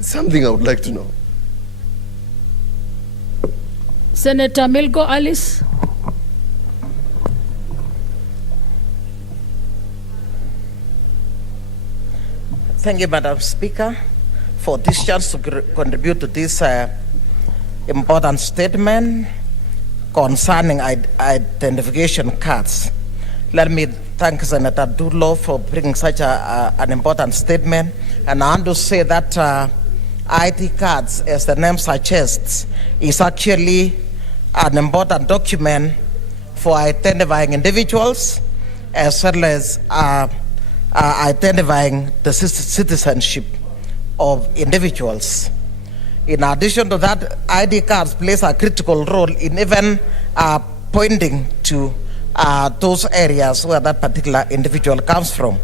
Something I would like to know. Senator Milko Alice. Thank you, Madam Speaker, for this chance to contribute to this important statement concerning identification cards. Let me thank Senator Dulo for bringing such an important statement. And I want to say that ID cards, as the name suggests, is actually an important document for identifying individuals as well as identifying the citizenship of individuals. In addition to that, ID cards plays a critical role in even pointing to those areas where that particular individual comes from.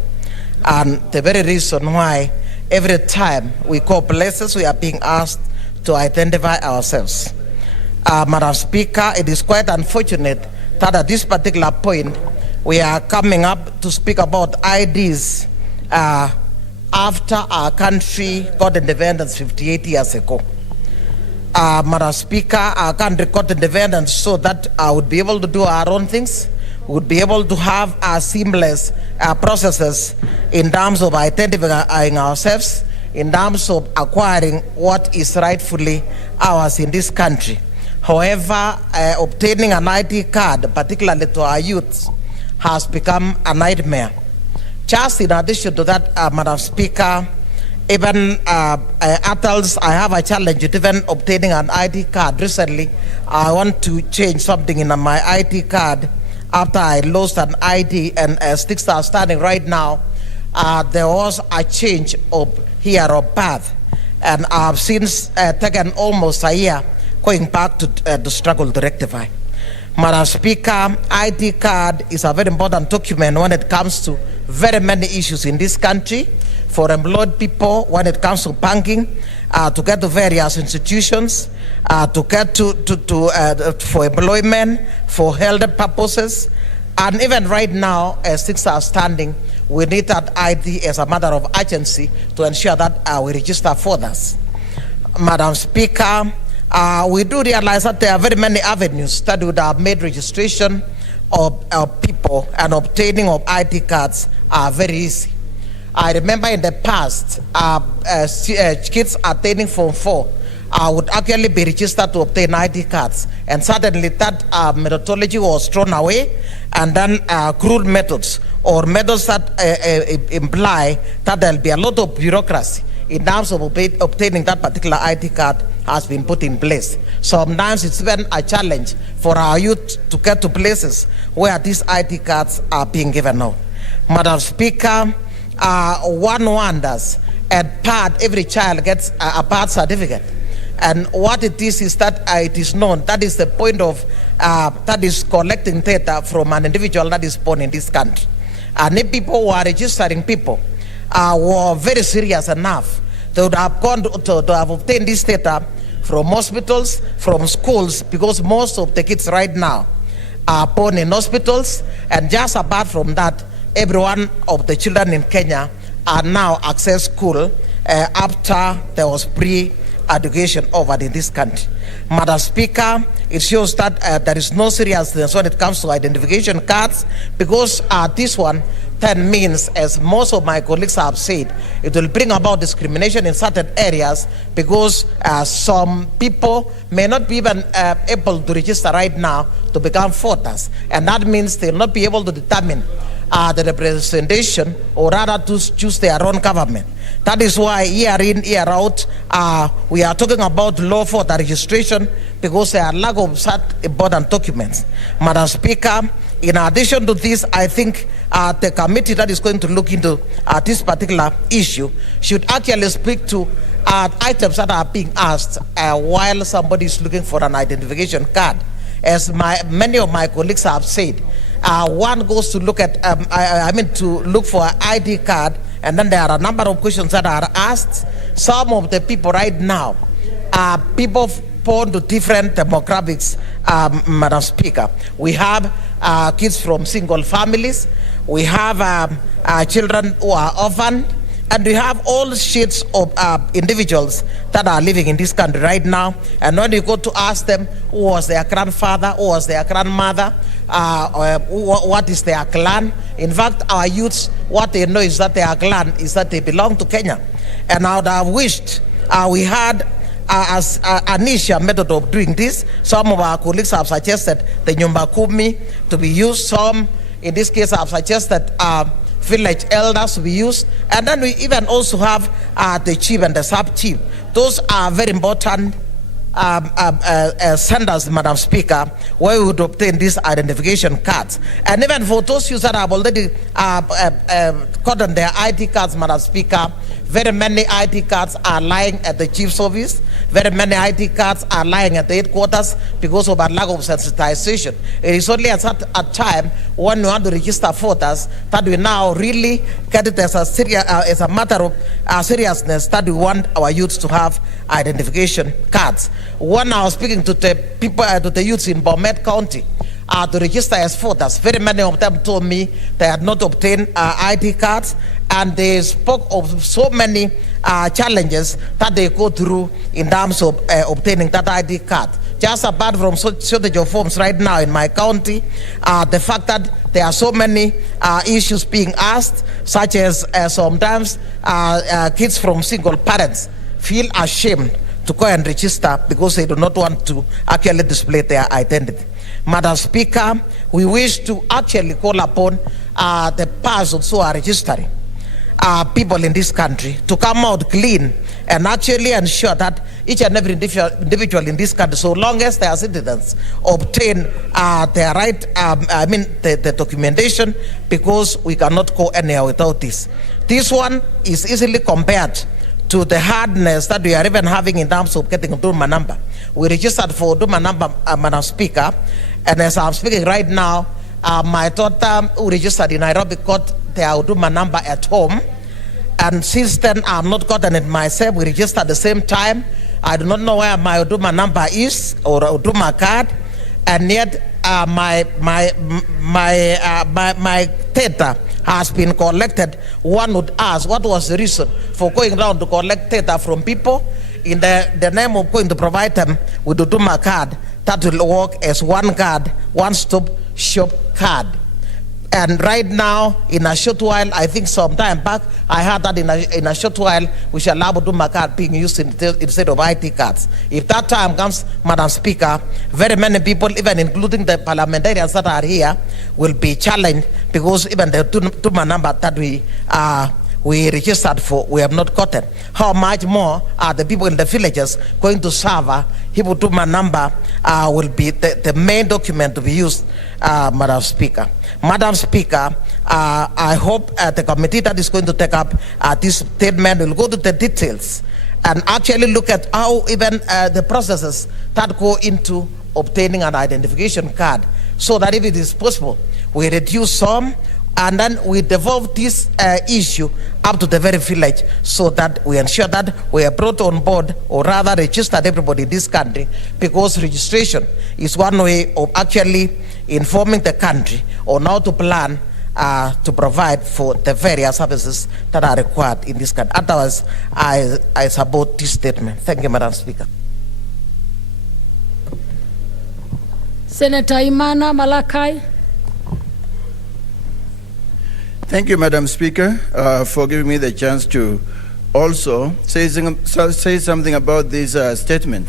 And the very reason why every time we go places, we are being asked to identify ourselves. Madam Speaker, it is quite unfortunate that at this particular point, we are coming up to speak about IDs after our country got independence 58 years ago. Madam Speaker, our country got independence so that I would be able to do our own things, would be able to have seamless processes in terms of identifying ourselves, in terms of acquiring what is rightfully ours in this country. However, obtaining an ID card, particularly to our youth, has become a nightmare. Just in addition to that, Madam Speaker, even adults, I have a challenge with even obtaining an ID card. Recently, I want to change something in my ID card after I lost an ID, and as things are standing right now, there was a change of year of birth, and I've since taken almost a year going back to the struggle to rectify. Madam Speaker, ID card is a very important document when it comes to very many issues in this country. For employed people, when it comes to banking, to get to various institutions, to get for employment, for health purposes, and even right now, as things are standing, we need that ID as a matter of urgency to ensure that we register for us. Madam Speaker, we do realize that there are very many avenues that would have made registration of people and obtaining of ID cards very easy. I remember in the past, kids attaining Form 4 would actually be registered to obtain ID cards, and suddenly that methodology was thrown away, and then crude methods or methods that imply that there will be a lot of bureaucracy in terms of obtaining that particular ID card has been put in place. Sometimes it's been a challenge for our youth to get to places where these ID cards are being given out. Madam Speaker, one wonders, at birth, every child gets a birth certificate. And what it is that it is known, that is the point of, that is collecting data from an individual that is born in this country. And if people who are registering people were very serious enough, they would have gone to have obtained this data from hospitals, from schools, because most of the kids right now are born in hospitals, and just apart from that, every one of the children in Kenya are now access school after there was pre-education offered in this country. Madam Speaker, it shows that there is no seriousness when it comes to identification cards, because this one then means, as most of my colleagues have said, it will bring about discrimination in certain areas, because some people may not be even able to register right now to become voters, and that means they will not be able to determine the representation, or rather to choose their own government. That is why year in, year out, we are talking about law voter registration, because there are lack of such important documents. Madam Speaker, in addition to this, I think the committee that is going to look into this particular issue should actually speak to items that are being asked while somebody is looking for an identification card. As many of my colleagues have said, one goes to look at, to look for an ID card, and then there are a number of questions that are asked. Some of the people right now are people born to different demographics, Madam Speaker. We have kids from single families. We have children who are orphaned. And we have all shades of individuals that are living in this country right now. And when you go to ask them who was their grandfather, who was their grandmother, what is their clan, in fact, our youths, what they know is that their clan is that they belong to Kenya. And I would have wished we had as an initial method of doing this. Some of our colleagues have suggested the Nyumba Kumi to be used. Some, in this case, have suggested village elders to be used. And then we even also have the chief and the sub-chief. Those are very important senders, Madam Speaker, where we would obtain these identification cards. And even for those users that have already gotten their ID cards, Madam Speaker, very many ID cards are lying at the chief's office. Very many ID cards are lying at the headquarters because of our lack of sensitization. It is only at a time when we want to register voters that we now really get it as a matter of seriousness that we want our youths to have identification cards. When I was speaking to the people, to the youths in Bomet County, to register as voters, very many of them told me they had not obtained ID cards, and they spoke of so many challenges that they go through in terms of obtaining that ID card. Just apart from shortage of forms right now in my county, the fact that there are so many issues being asked, such as sometimes kids from single parents feel ashamed to go and register because they do not want to actually display their identity. Madam Speaker, we wish to actually call upon the persons who are registering people in this country to come out clean and actually ensure that each and every individual in this country, so long as their citizens obtain their right, the documentation, because we cannot go anywhere without this. This one is easily compared to the hardness that we are even having in terms of getting a Duma number. We registered for Duma number, Madam Speaker, and as I'm speaking right now, my daughter who registered in Nairobi got their Duma number at home, and since then I've not gotten it myself. We registered at the same time. I do not know where my Duma number is or Duma card, and yet my data has been collected. One would ask, what was the reason for going around to collect data from people in the name of going to provide them with the Duma card that will work as one card, one-stop shop card. And right now, in a short while, I think some time back, I heard that in a short while, we shall allow Duma card being used instead of ID cards. If that time comes, Madam Speaker, very many people, even including the parliamentarians that are here, will be challenged because even the Duma number that we registered for, we have not gotten. How much more are the people in the villages going to serve Hibu Duma number will be the main document to be used, Madam Speaker. Madam Speaker, I hope the committee that is going to take up this statement will go to the details and actually look at how even the processes that go into obtaining an identification card, so that if it is possible, we reduce some and then we devolve this issue up to the very village, so that we ensure that we are brought on board, or rather registered everybody in this country, because registration is one way of actually informing the country on how to plan to provide for the various services that are required in this country. Otherwise, I support this statement. Thank you, Madam Speaker. Senator Imana Malakai. Thank you, Madam Speaker, for giving me the chance to also say something about this statement.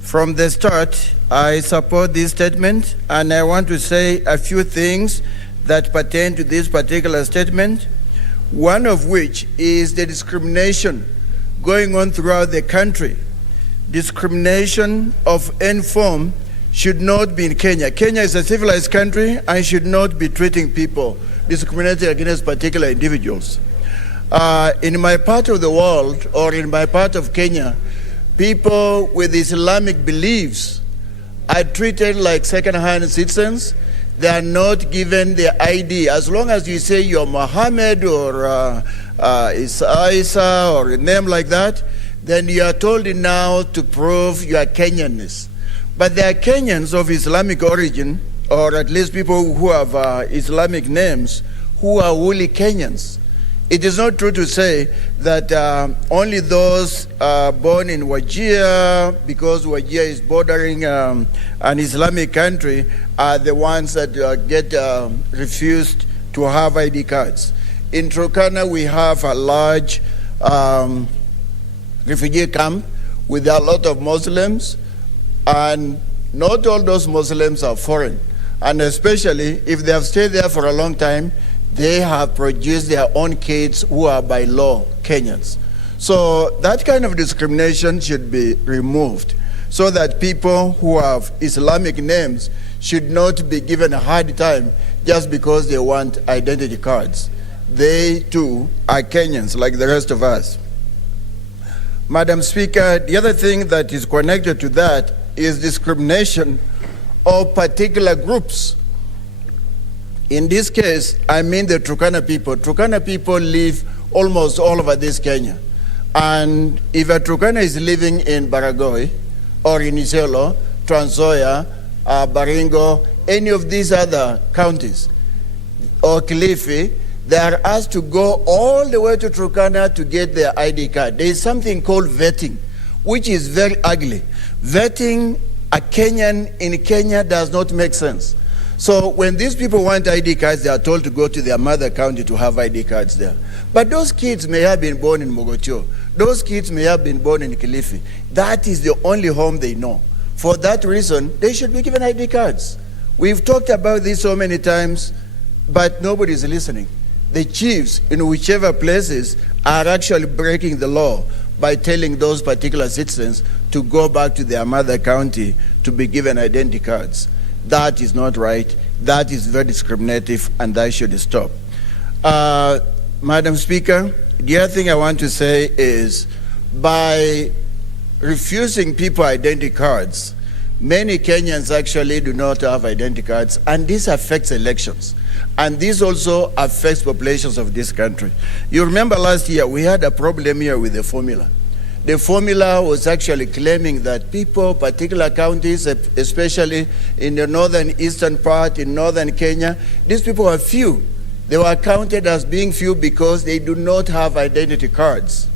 From the start, I support this statement, and I want to say a few things that pertain to this particular statement, one of which is the discrimination going on throughout the country. Discrimination of any form should not be in Kenya. Kenya is a civilized country and should not be treating people discriminating against particular individuals. In my part of the world, or in my part of Kenya, people with Islamic beliefs are treated like second-hand citizens. They are not given their ID. As long as you say you're Muhammad or Isa or a name like that, then you are told now to prove your Kenyanness. But there are Kenyans of Islamic origin, or at least people who have Islamic names, who are wholly Kenyans. It is not true to say that only those born in Wajir, because Wajir is bordering an Islamic country, are the ones that get refused to have ID cards. In Turkana, we have a large refugee camp with a lot of Muslims, and not all those Muslims are foreign. And especially if they have stayed there for a long time, they have produced their own kids who are by law Kenyans. So that kind of discrimination should be removed so that people who have Islamic names should not be given a hard time just because they want identity cards. They too are Kenyans like the rest of us. Madam Speaker, the other thing that is connected to that is discrimination of particular groups. In this case, I mean the Turkana people. Turkana people live almost all over this Kenya. And if a Turkana is living in Baragoi or in Isiolo, Trans Nzoia, Baringo, any of these other counties, or Kilifi, they are asked to go all the way to Turkana to get their ID card. There is something called vetting, which is very ugly. Vetting a Kenyan in Kenya does not make sense. So when these people want ID cards, they are told to go to their mother county to have ID cards there. But those kids may have been born in Mogotio. Those kids may have been born in Kilifi. That is the only home they know. For that reason, they should be given ID cards. We've talked about this so many times, but nobody is listening. The chiefs in whichever places are actually breaking the law by telling those particular citizens to go back to their mother county to be given identity cards. That is not right. That is very discriminative, and that should stop. Madam Speaker, the other thing I want to say is by refusing people identity cards, many Kenyans actually do not have identity cards, and this affects elections. And this also affects populations of this country. You remember last year, we had a problem here with the formula. The formula was actually claiming that people, particular counties, especially in the northern eastern part, in northern Kenya, these people were few. They were counted as being few because they do not have identity cards.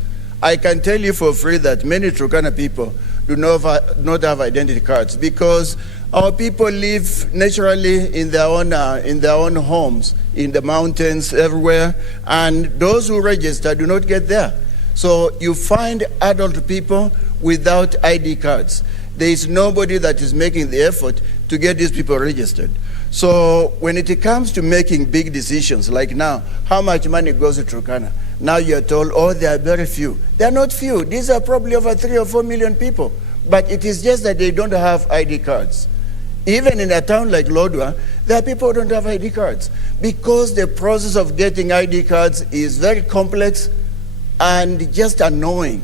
I can tell you for free that many Turkana people do not have identity cards because our people live naturally in their own homes, in the mountains, everywhere, and those who register do not get there. So you find adult people without ID cards. There is nobody that is making the effort to get these people registered. So when it comes to making big decisions, like now, how much money goes to Turkana? Now you're told, oh, there are very few. They're not few. These are probably over 3 or 4 million people. But it is just that they don't have ID cards. Even in a town like Lodwar, there are people who don't have ID cards because the process of getting ID cards is very complex and just annoying.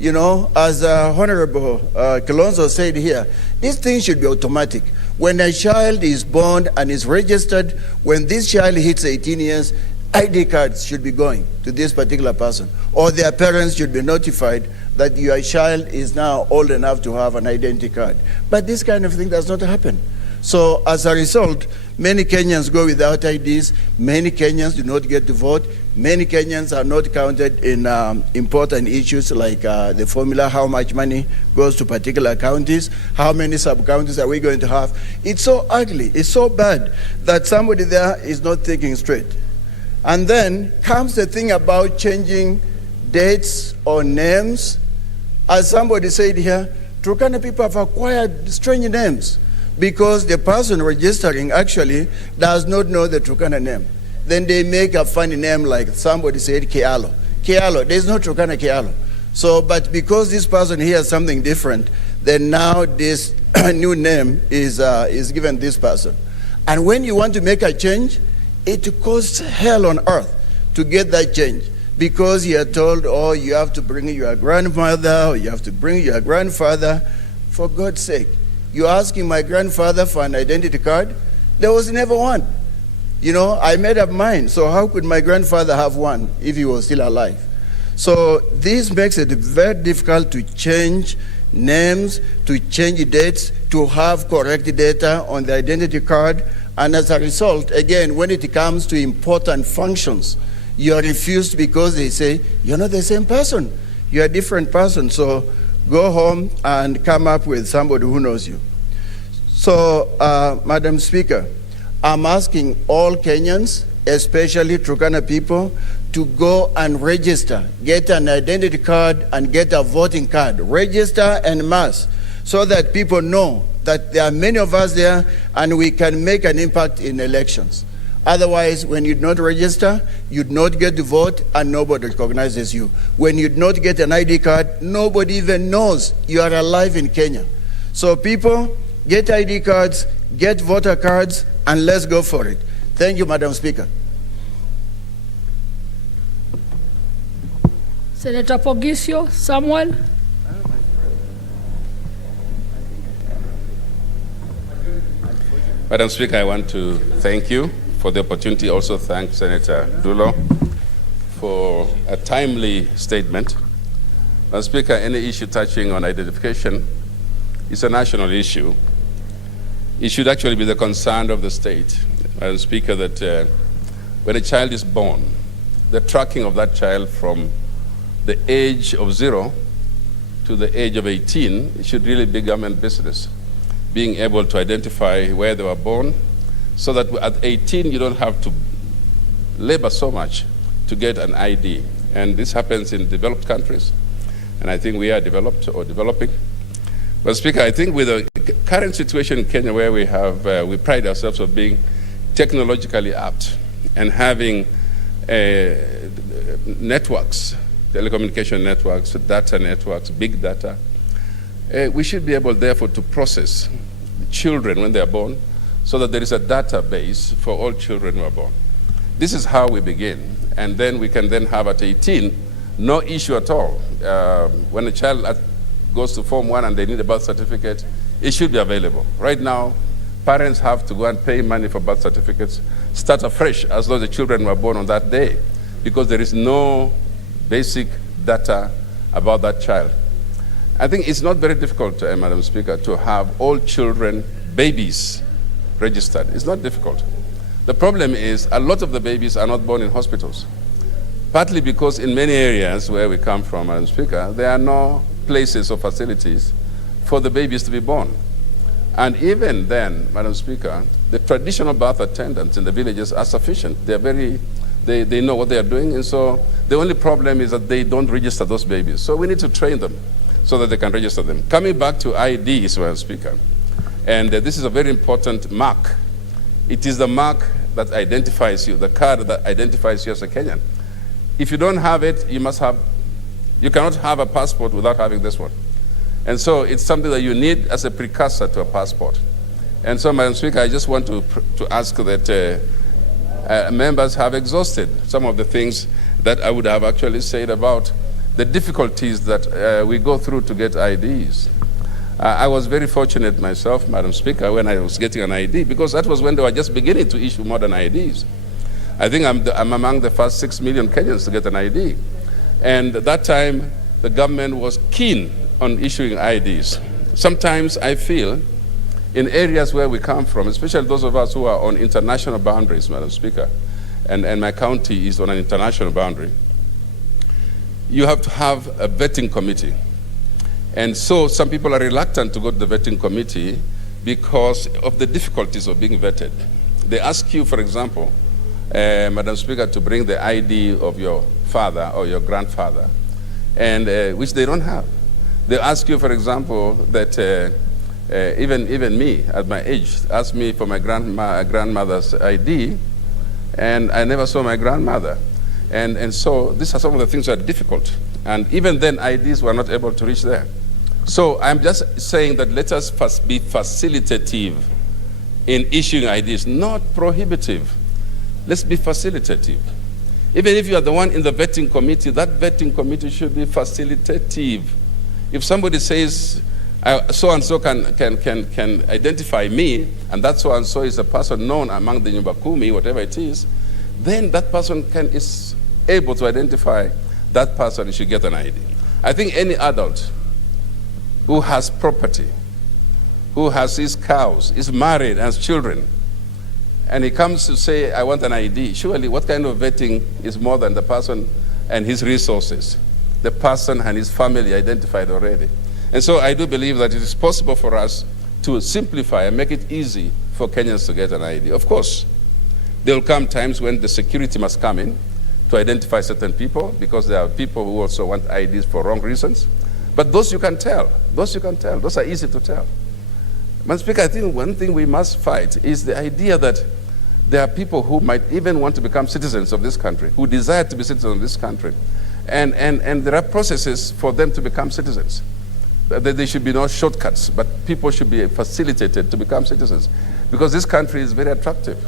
You know, as Honorable Kilonzo said here, this thing should be automatic. When a child is born and is registered, when this child hits 18 years, ID cards should be going to this particular person, or their parents should be notified that your child is now old enough to have an identity card. But this kind of thing does not happen. So as a result, many Kenyans go without IDs, many Kenyans do not get to vote, many Kenyans are not counted in important issues like the formula, how much money goes to particular counties, how many sub-counties are we going to have. It's so ugly, it's so bad that somebody there is not thinking straight. And then comes the thing about changing dates or names. As somebody said here, Turkana people have acquired strange names because the person registering actually does not know the Turkana name. Then they make a funny name like somebody said Kealo. Kealo, there's no Turkana Kealo. So, but because this person hears something different, then now this new name is given this person. And when you want to make a change, it costs hell on earth to get that change because you are told, oh, you have to bring your grandmother or you have to bring your grandfather. For God's sake, you're asking my grandfather for an identity card? There was never one. You know, I made up mine, so how could my grandfather have one if he was still alive? So this makes it very difficult to change names, to change dates, to have correct data on the identity card. And as a result, again, when it comes to important functions, You are refused because they say, you're not the same person. You're a different person. So go home and come up with somebody who knows you. So, Madam Speaker, I'm asking all Kenyans, especially Turkana people, to go and register, get an identity card and get a voting card. Register en masse so that people know that there are many of us there and we can make an impact in elections. Otherwise, when you do not register, you do not get to vote and nobody recognizes you. When you do not get an ID card, nobody even knows you are alive in Kenya. So people, get ID cards, get voter cards, and let's go for it. Thank you, Madam Speaker. Senator Pogisio Samuel. Madam Speaker, I want to thank you for the opportunity. Also thank Senator Dulo for a timely statement. Madam Speaker, any issue touching on identification is a national issue. It should actually be the concern of the state, Madam Speaker, that when a child is born, the tracking of that child from the age of 0 to the age of 18, it should really be government business. Being able to identify where they were born, so that at 18 you don't have to labor so much to get an ID. And this happens in developed countries, and I think we are developed or developing. But Speaker, I think with the current situation in Kenya where we have, we pride ourselves on being technologically apt and having networks, telecommunication networks, data networks, big data, we should be able, therefore, to process children when they are born so that there is a database for all children who are born. This is how we begin, and then we can then have at 18 no issue at all. When a child goes to Form 1 and they need a birth certificate, it should be available. Right now, parents have to go and pay money for birth certificates, start afresh as though the children were born on that day, because there is no basic data about that child. I think it's not very difficult, Madam Speaker, to have all children, babies, registered. It's not difficult. The problem is a lot of the babies are not born in hospitals, partly because in many areas where we come from, Madam Speaker, there are no places or facilities for the babies to be born. And even then, Madam Speaker, the traditional birth attendants in the villages are sufficient. They are they know what they are doing, and so the only problem is that they don't register those babies. So we need to train them so that they can register them. Coming back to IDs, Madam Speaker, and this is a very important mark. It is the mark that identifies you, the card that identifies you as a Kenyan. If you don't have it, you cannot have a passport without having this one. And so it's something that you need as a precursor to a passport. And so, Madam Speaker, I just want to ask that members have exhausted some of the things that I would have actually said about the difficulties that we go through to get IDs. I was very fortunate myself, Madam Speaker, when I was getting an ID, because that was when they were just beginning to issue modern IDs. I think I'm among the first 6 million Kenyans to get an ID. And at that time, the government was keen on issuing IDs. Sometimes I feel in areas where we come from, especially those of us who are on international boundaries, Madam Speaker, and my county is on an international boundary, you have to have a vetting committee. And so some people are reluctant to go to the vetting committee because of the difficulties of being vetted. They ask you, for example, Madam Speaker, to bring the ID of your father or your grandfather, and which they don't have. They ask you, for example, that even me at my age asked me for my grandmother's ID, and I never saw my grandmother. And so these are some of the things that are difficult. And even then, IDs were not able to reach there. So I'm just saying that let us be facilitative in issuing IDs, not prohibitive. Let's be facilitative. Even if you are the one in the vetting committee, that vetting committee should be facilitative. If somebody says, so-and-so can identify me, and that so-and-so is a person known among the Nyumba Kumi, whatever it is, then that person is able to identify that person and should get an ID. I think any adult who has property, who has his cows, is married, has children, and he comes to say, I want an ID, surely what kind of vetting is more than the person and his resources? The person and his family identified already. And so I do believe that it is possible for us to simplify and make it easy for Kenyans to get an ID. Of course, there will come times when the security must come in to identify certain people, because there are people who also want IDs for wrong reasons. But those you can tell. Those you can tell. Those are easy to tell. Madam Speaker, I think one thing we must fight is the idea that there are people who might even want to become citizens of this country, who desire to be citizens of this country. And there are processes for them to become citizens. There should be no shortcuts, but people should be facilitated to become citizens, because this country is very attractive.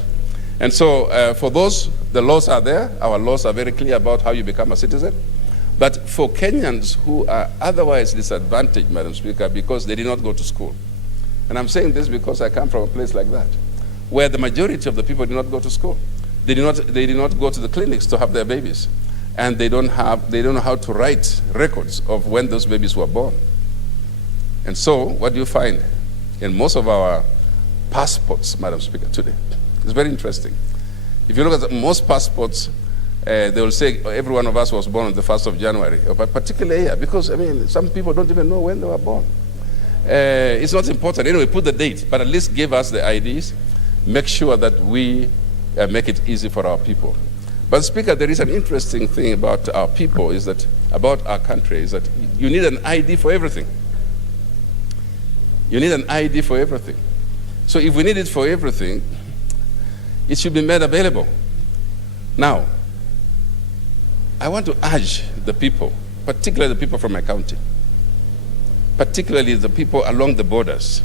And so for those, the laws are there. Our laws are very clear about how you become a citizen. But for Kenyans who are otherwise disadvantaged, Madam Speaker, because they did not go to school, and I'm saying this because I come from a place like that, where the majority of the people did not go to school. They did not go to the clinics to have their babies. And they don't know how to write records of when those babies were born. And so what do you find in most of our passports, Madam Speaker, today? It's very interesting. If you look at most passports, they will say every one of us was born on the 1st of January, but particularly here, because, I mean, some people don't even know when they were born. It's not important. Anyway, put the date, but at least give us the IDs. Make sure that we make it easy for our people. But Speaker, there is an interesting thing about our people, about our country, is that you need an ID for everything. You need an ID for everything. So if we need it for everything, it should be made available. Now, I want to urge the people, particularly the people from my county, particularly the people along the borders.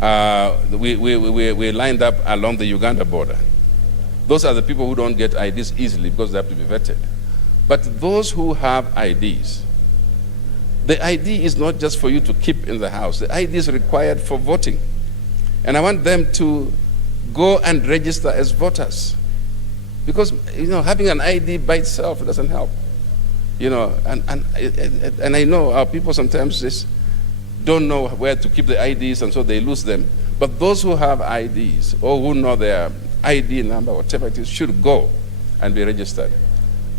We lined up along the Uganda border. Those are the people who don't get IDs easily because they have to be vetted. But those who have IDs, the ID is not just for you to keep in the house. The ID is required for voting. And I want them to go and register as voters. Because, having an ID by itself doesn't help. And I know our people sometimes just don't know where to keep the IDs, and so they lose them. But those who have IDs, or who know their ID number, whatever it is, should go and be registered.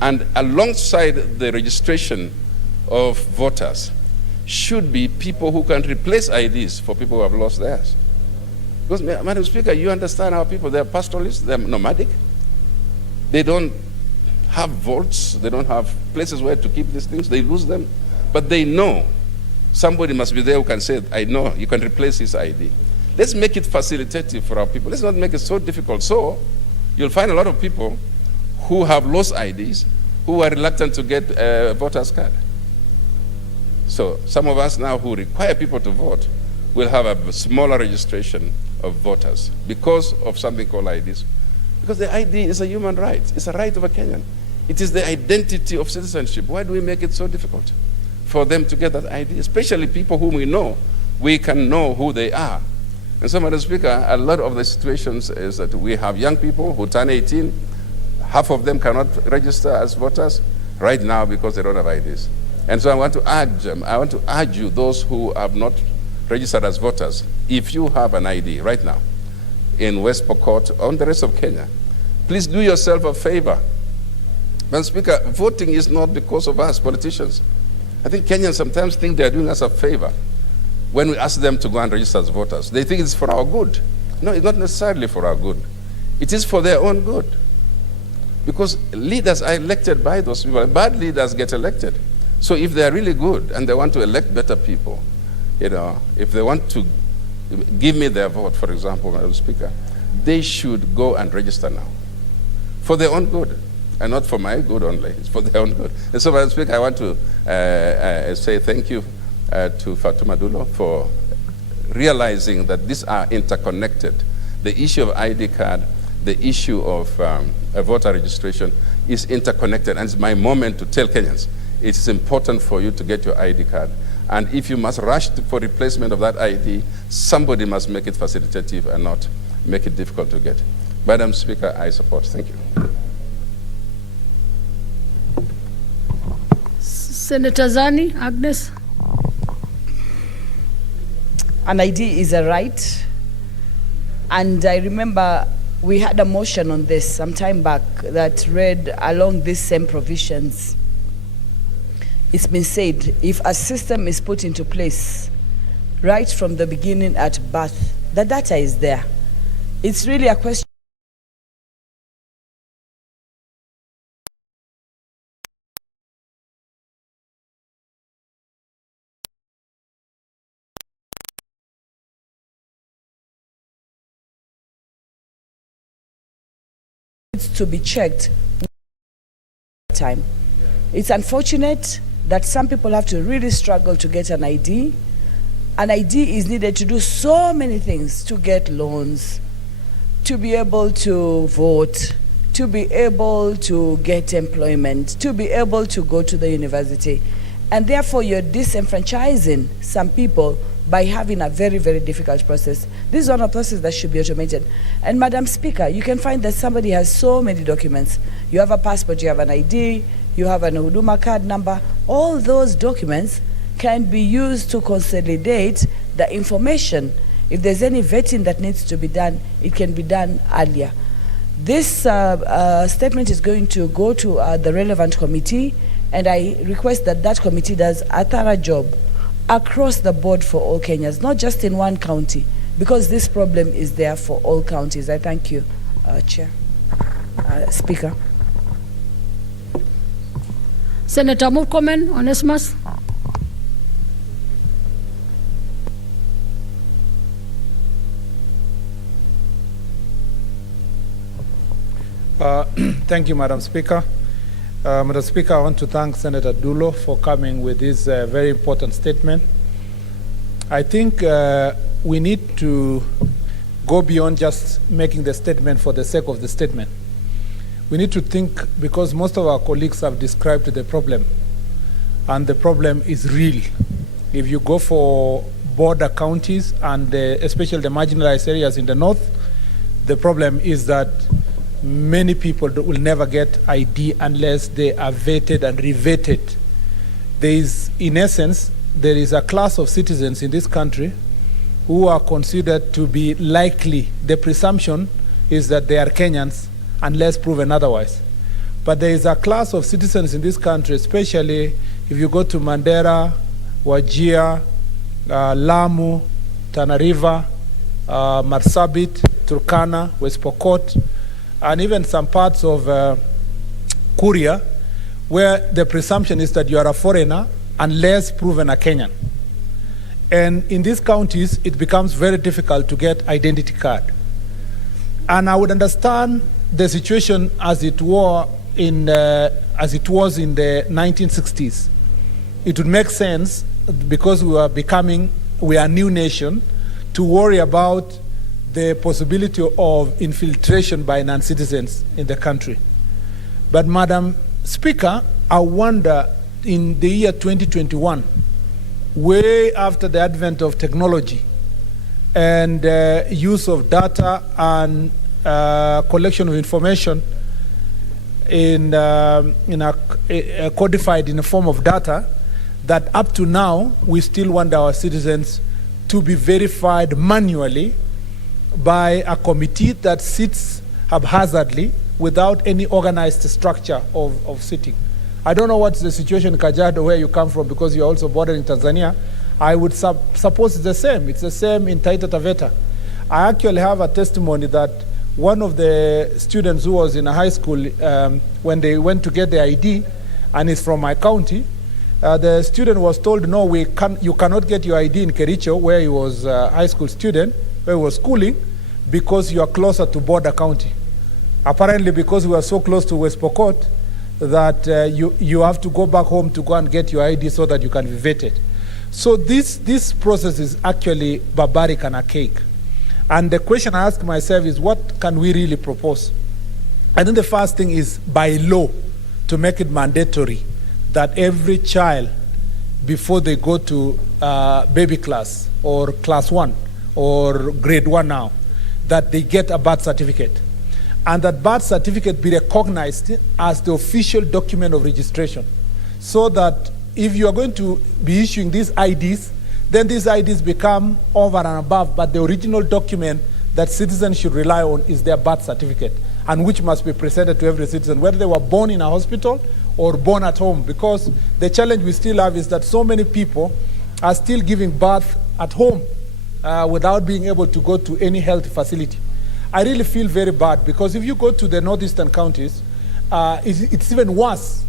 And alongside the registration of voters should be people who can replace IDs for people who have lost theirs. Because, Madam Speaker, you understand our people, they're pastoralists, they're nomadic. They don't have vaults, they don't have places where to keep these things, they lose them. But they know somebody must be there who can say, I know, you can replace his ID. Let's make it facilitative for our people. Let's not make it so difficult. So you'll find a lot of people who have lost IDs who are reluctant to get a voter's card. So some of us now who require people to vote will have a smaller registration of voters because of something called IDs. Because the ID is a human right. It's a right of a Kenyan. It is the identity of citizenship. Why do we make it so difficult for them to get that ID? Especially people whom we can know who they are. And so, Madam Speaker, a lot of the situations is that we have young people who turn 18. Half of them cannot register as voters right now because they don't have IDs. And so I want to urge you, those who have not registered as voters, if you have an ID right now in West Pokot or in the rest of Kenya, please do yourself a favor. Madam Speaker, voting is not because of us, politicians. I think Kenyans sometimes think they're doing us a favor when we ask them to go and register as voters. They think it's for our good. No, it's not necessarily for our good. It is for their own good. Because leaders are elected by those people. Bad leaders get elected. So if they're really good and they want to elect better people, if they want to give me their vote, for example, Madam Speaker, they should go and register now for their own good. And not for my good only, it's for their own good. And so, Madam Speaker, I want to say thank you to Fatuma Dulo for realizing that these are interconnected. The issue of ID card, the issue of voter registration is interconnected. And it's my moment to tell Kenyans, it is important for you to get your ID card. And if you must rush for replacement of that ID, somebody must make it facilitative and not make it difficult to get. Madam Speaker, I support. Thank you. Senator Zani, Agnes. An ID is a right. And I remember we had a motion on this some time back that read along these same provisions. It's been said, if a system is put into place right from the beginning at birth, the data is there. It's really a question to be checked time. It's unfortunate that some people have to really struggle to get an ID. An ID is needed to do so many things, to get loans, to be able to vote, to be able to get employment, to be able to go to the university. And therefore, you're disenfranchising some people by having a very, very difficult process. This is one of the processes that should be automated. And Madam Speaker, you can find that somebody has so many documents. You have a passport, you have an ID, you have an Huduma card number. All those documents can be used to consolidate the information. If there's any vetting that needs to be done, it can be done earlier. This statement is going to go to the relevant committee, and I request that that committee does a thorough job across the board for all Kenyans, not just in one county, because this problem is there for all counties. I thank you, Chair. Speaker. Senator Murkomen, Onesimus. Thank you, Madam Speaker. Madam Speaker, I want to thank Senator Dulo for coming with this very important statement. I think we need to go beyond just making the statement for the sake of the statement. We need to think, because most of our colleagues have described the problem, and the problem is real. If you go for border counties and especially the marginalized areas in the north, the problem is that many people will never get ID unless they are vetted and re-vetted. There is, in essence, there is a class of citizens in this country who are considered to be likely. The presumption is that they are Kenyans unless proven otherwise. But there is a class of citizens in this country, especially if you go to Mandera, Wajir, Lamu, Tana River, Marsabit, Turkana, West Pokot, and even some parts of Kuria, where the presumption is that you are a foreigner unless proven a Kenyan. And in these counties, it becomes very difficult to get identity card. And I would understand the situation as it was in the 1960s. It would make sense, because we are a new nation, to worry about the possibility of infiltration by non-citizens in the country. But Madam Speaker, I wonder, in the year 2021, way after the advent of technology and use of data and collection of information codified in the form of data, that up to now, we still want our citizens to be verified manually by a committee that sits haphazardly without any organized structure of sitting. I don't know what's the situation in Kajiado, where you come from, because you're also bordering Tanzania. I would suppose it's the same. It's the same in Taita Taveta. I actually have a testimony that one of the students who was in a high school, when they went to get the ID, and is from my county, the student was told, no, you cannot get your ID in Kericho, where he was a high school student, where he was schooling, because you are closer to border county. Apparently, because we are so close to West Pokot, that you have to go back home to go and get your ID so that you can be vetted. So this process is actually barbaric and archaic. And the question I ask myself is, what can we really propose? I think the first thing is, by law, to make it mandatory that every child, before they go to baby class or class 1 or grade 1 now, that they get a birth certificate. And that birth certificate be recognized as the official document of registration. So that if you are going to be issuing these IDs, then these IDs become over and above, but the original document that citizens should rely on is their birth certificate, and which must be presented to every citizen, whether they were born in a hospital or born at home, because the challenge we still have is that so many people are still giving birth at home without being able to go to any health facility. I really feel very bad, because if you go to the northeastern counties, it's even worse,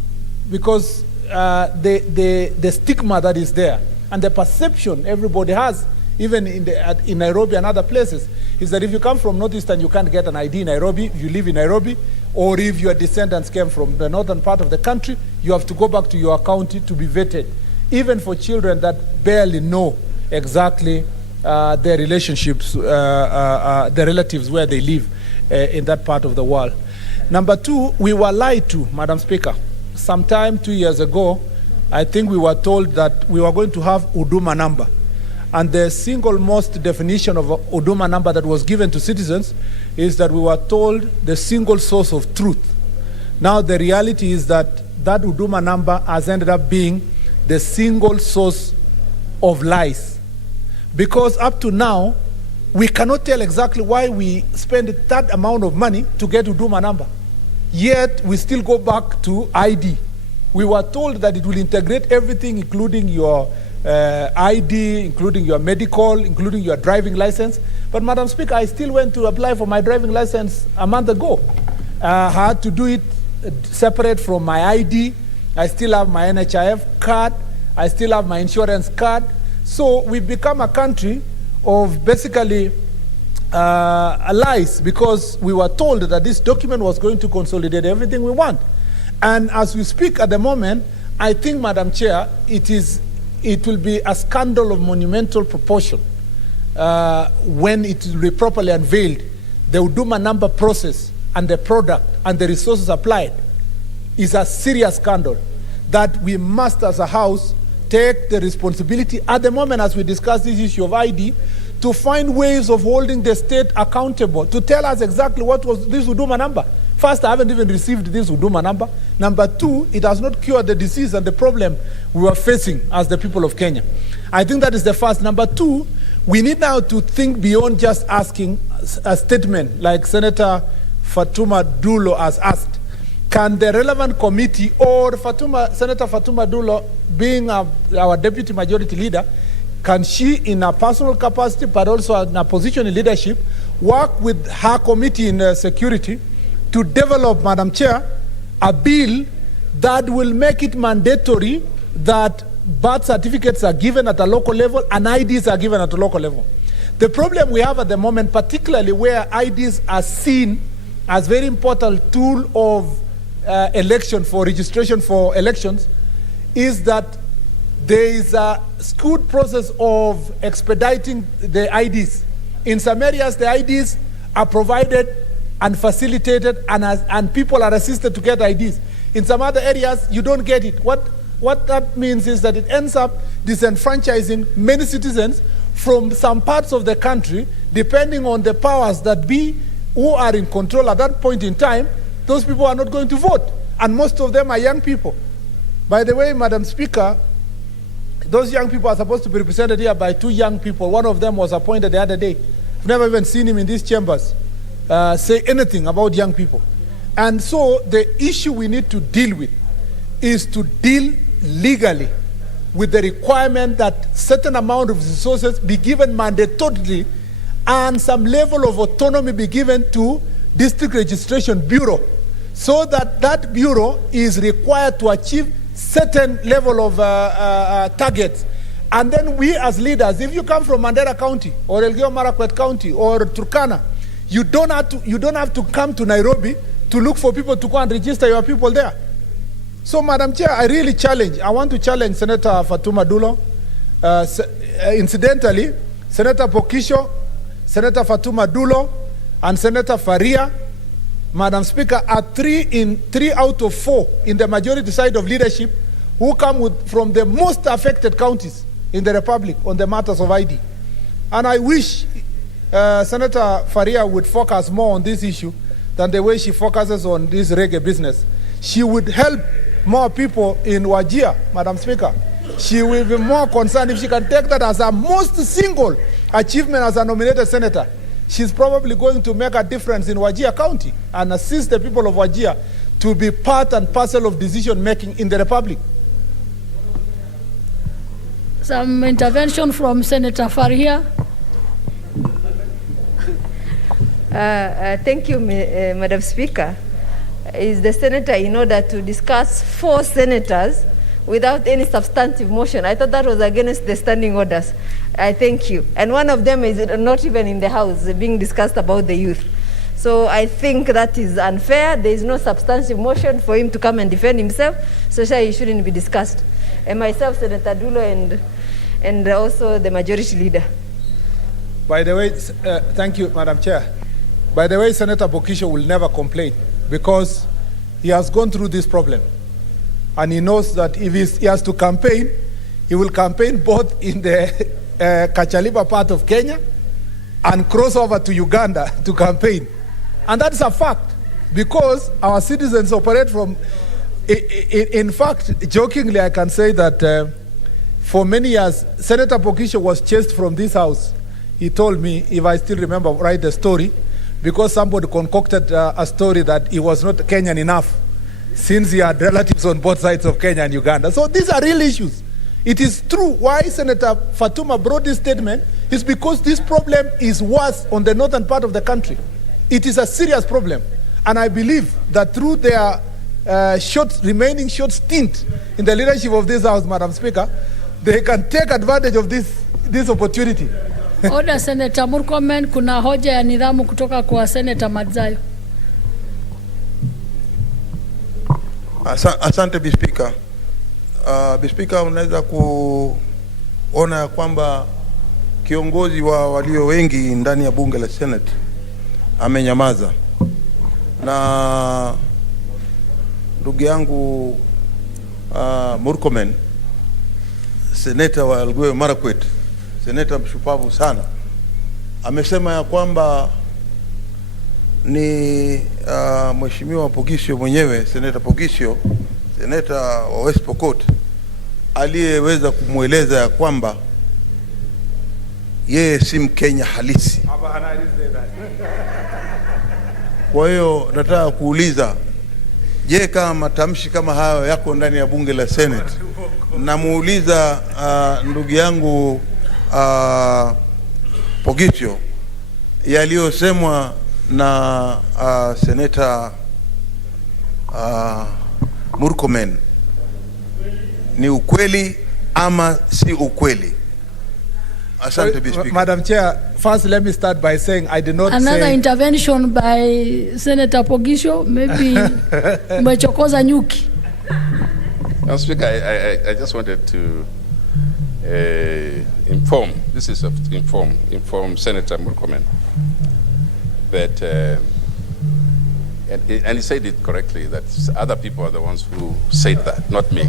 because the stigma that is there and the perception everybody has, even in Nairobi and other places, is that if you come from northeastern, you can't get an ID in Nairobi if you live in Nairobi, or if your descendants came from the northern part of the country, you have to go back to your county to be vetted, even for children that barely know exactly their relationships, their relatives where they live in that part of the world. Number two, we were lied to, Madam Speaker. Sometime 2 years ago, I think we were told that we were going to have Huduma number. And the single most definition of a Huduma number that was given to citizens is that we were told the single source of truth. Now the reality is that that Huduma number has ended up being the single source of lies. Because up to now, we cannot tell exactly why we spend that amount of money to get Huduma number. Yet we still go back to ID. We were told that it will integrate everything, including your ID, including your medical, including your driving license. But Madam Speaker, I still went to apply for my driving license a month ago. I had to do it separate from my ID. I still have my NHIF card. I still have my insurance card. So we've become a country of basically lies, because we were told that this document was going to consolidate everything we want. And as we speak at the moment, I think, Madam Chair, it will be a scandal of monumental proportion when it will be properly unveiled. The Huduma number process and the product and the resources applied is a serious scandal that we must, as a House, take the responsibility at the moment, as we discuss this issue of ID, to find ways of holding the state accountable, to tell us exactly what was this Huduma number. First, I haven't even received this Huduma number. Number two, it has not cured the disease and the problem we were facing as the people of Kenya. I think that is the first. Number two, we need now to think beyond just asking a statement like Senator Fatuma Dulo has asked. Can the relevant committee or Senator Fatuma Dulo, being our deputy majority leader, can she, in a personal capacity but also in a position in leadership, work with her committee in security to develop, Madam Chair, a bill that will make it mandatory that birth certificates are given at a local level and IDs are given at a local level. The problem we have at the moment, particularly where IDs are seen as very important tool of election for registration for elections, is that there is a skewed process of expediting the IDs. In some areas, the IDs are provided and facilitated, and people are assisted to get IDs. In some other areas, you don't get it. What that means is that it ends up disenfranchising many citizens from some parts of the country, depending on the powers that be who are in control at that point in time. Those people are not going to vote, and most of them are young people. By the way, Madam Speaker, those young people are supposed to be represented here by two young people. One of them was appointed the other day. I've never even seen him in these chambers say anything about young people. And so the issue we need to deal with is to deal legally with the requirement that certain amount of resources be given mandatorily and some level of autonomy be given to District Registration Bureau, so that that bureau is required to achieve certain level of targets. And then we as leaders, if you come from Mandera County or Elgeyo Marakwet County or Turkana, you don't have to come to Nairobi to look for people to go and register your people there. So, Madam Chair, I want to challenge Senator Fatuma Dulo. Incidentally, Senator Pokisho, Senator Fatuma Dulo, and Senator Faria, Madam Speaker, are three out of 4 in the majority side of leadership who come from the most affected counties in the Republic on the matters of ID. And I wish Senator Faria would focus more on this issue than the way she focuses on this reggae business. She would help more people in Wajir, Madam Speaker. She will be more concerned if she can take that as her most single achievement as a nominated senator. she's probably going to make a difference in Wajir County and assist the people of Wajir to be part and parcel of decision making in the Republic. Some intervention from Senator Faria. Thank you, Madam Speaker. Is the senator in order to discuss 4 senators without any substantive motion? I thought that was against the standing orders. I thank you. And one of them is not even in the House, being discussed about the youth. So I think that is unfair. There is no substantive motion for him to come and defend himself, so he shouldn't be discussed. And myself, Senator Dulo, and also the majority leader. By the way, thank you, Madam Chair. By the way, Senator Bokisho will never complain because he has gone through this problem. And he knows that if he has to campaign, he will campaign both in the Kachaliba part of Kenya and cross over to Uganda to campaign. And that's a fact because our citizens operate from, in fact, jokingly, I can say that for many years, Senator Bokisho was chased from this house. He told me, if I still remember right the story, because somebody concocted a story that he was not Kenyan enough since he had relatives on both sides of Kenya and Uganda. So these are real issues. It is true why Senator Fatuma brought this statement is because this problem is worse on the northern part of the country. It is a serious problem. And I believe that through their remaining short stint in the leadership of this House, Madam Speaker, they can take advantage of this opportunity. Order, Senator Murkomen, kuna hoja ya nidhamu kutoka kwa Senator Madzayo. Asante Bispika. Bispika, unaweza kuona ya kwamba kiongozi wa walio wengi ndani ya bunge la Senate amenyamaza, na ndugu yangu Murkomen, seneta wa Elgeyo Marakwet, seneta mshupavu sana, amesema ya kwamba ni Mheshimiwa Pogisho mwenyewe, Seneta Pogisho, seneta wa West Pokot, aliyeweza kumweleza ya kwamba yeye si Mkenya halisi. Kwa hiyo nataka kuuliza, je, kama matamshi kama hayo yako ndani ya bunge la Senate, namuuliza ndugu yangu Pogisho, yaliyosemwa na Seneta Murkomen ni ukweli ama si ukweli? Asante, Speaker. Madam Chair, first let me start by saying I did not Another say... intervention by Senator Pogisho, maybe umechokoza nyuki. Madam Speaker, I just wanted to inform Senator Murkomen that, and he said it correctly, that other people are the ones who said that, not me.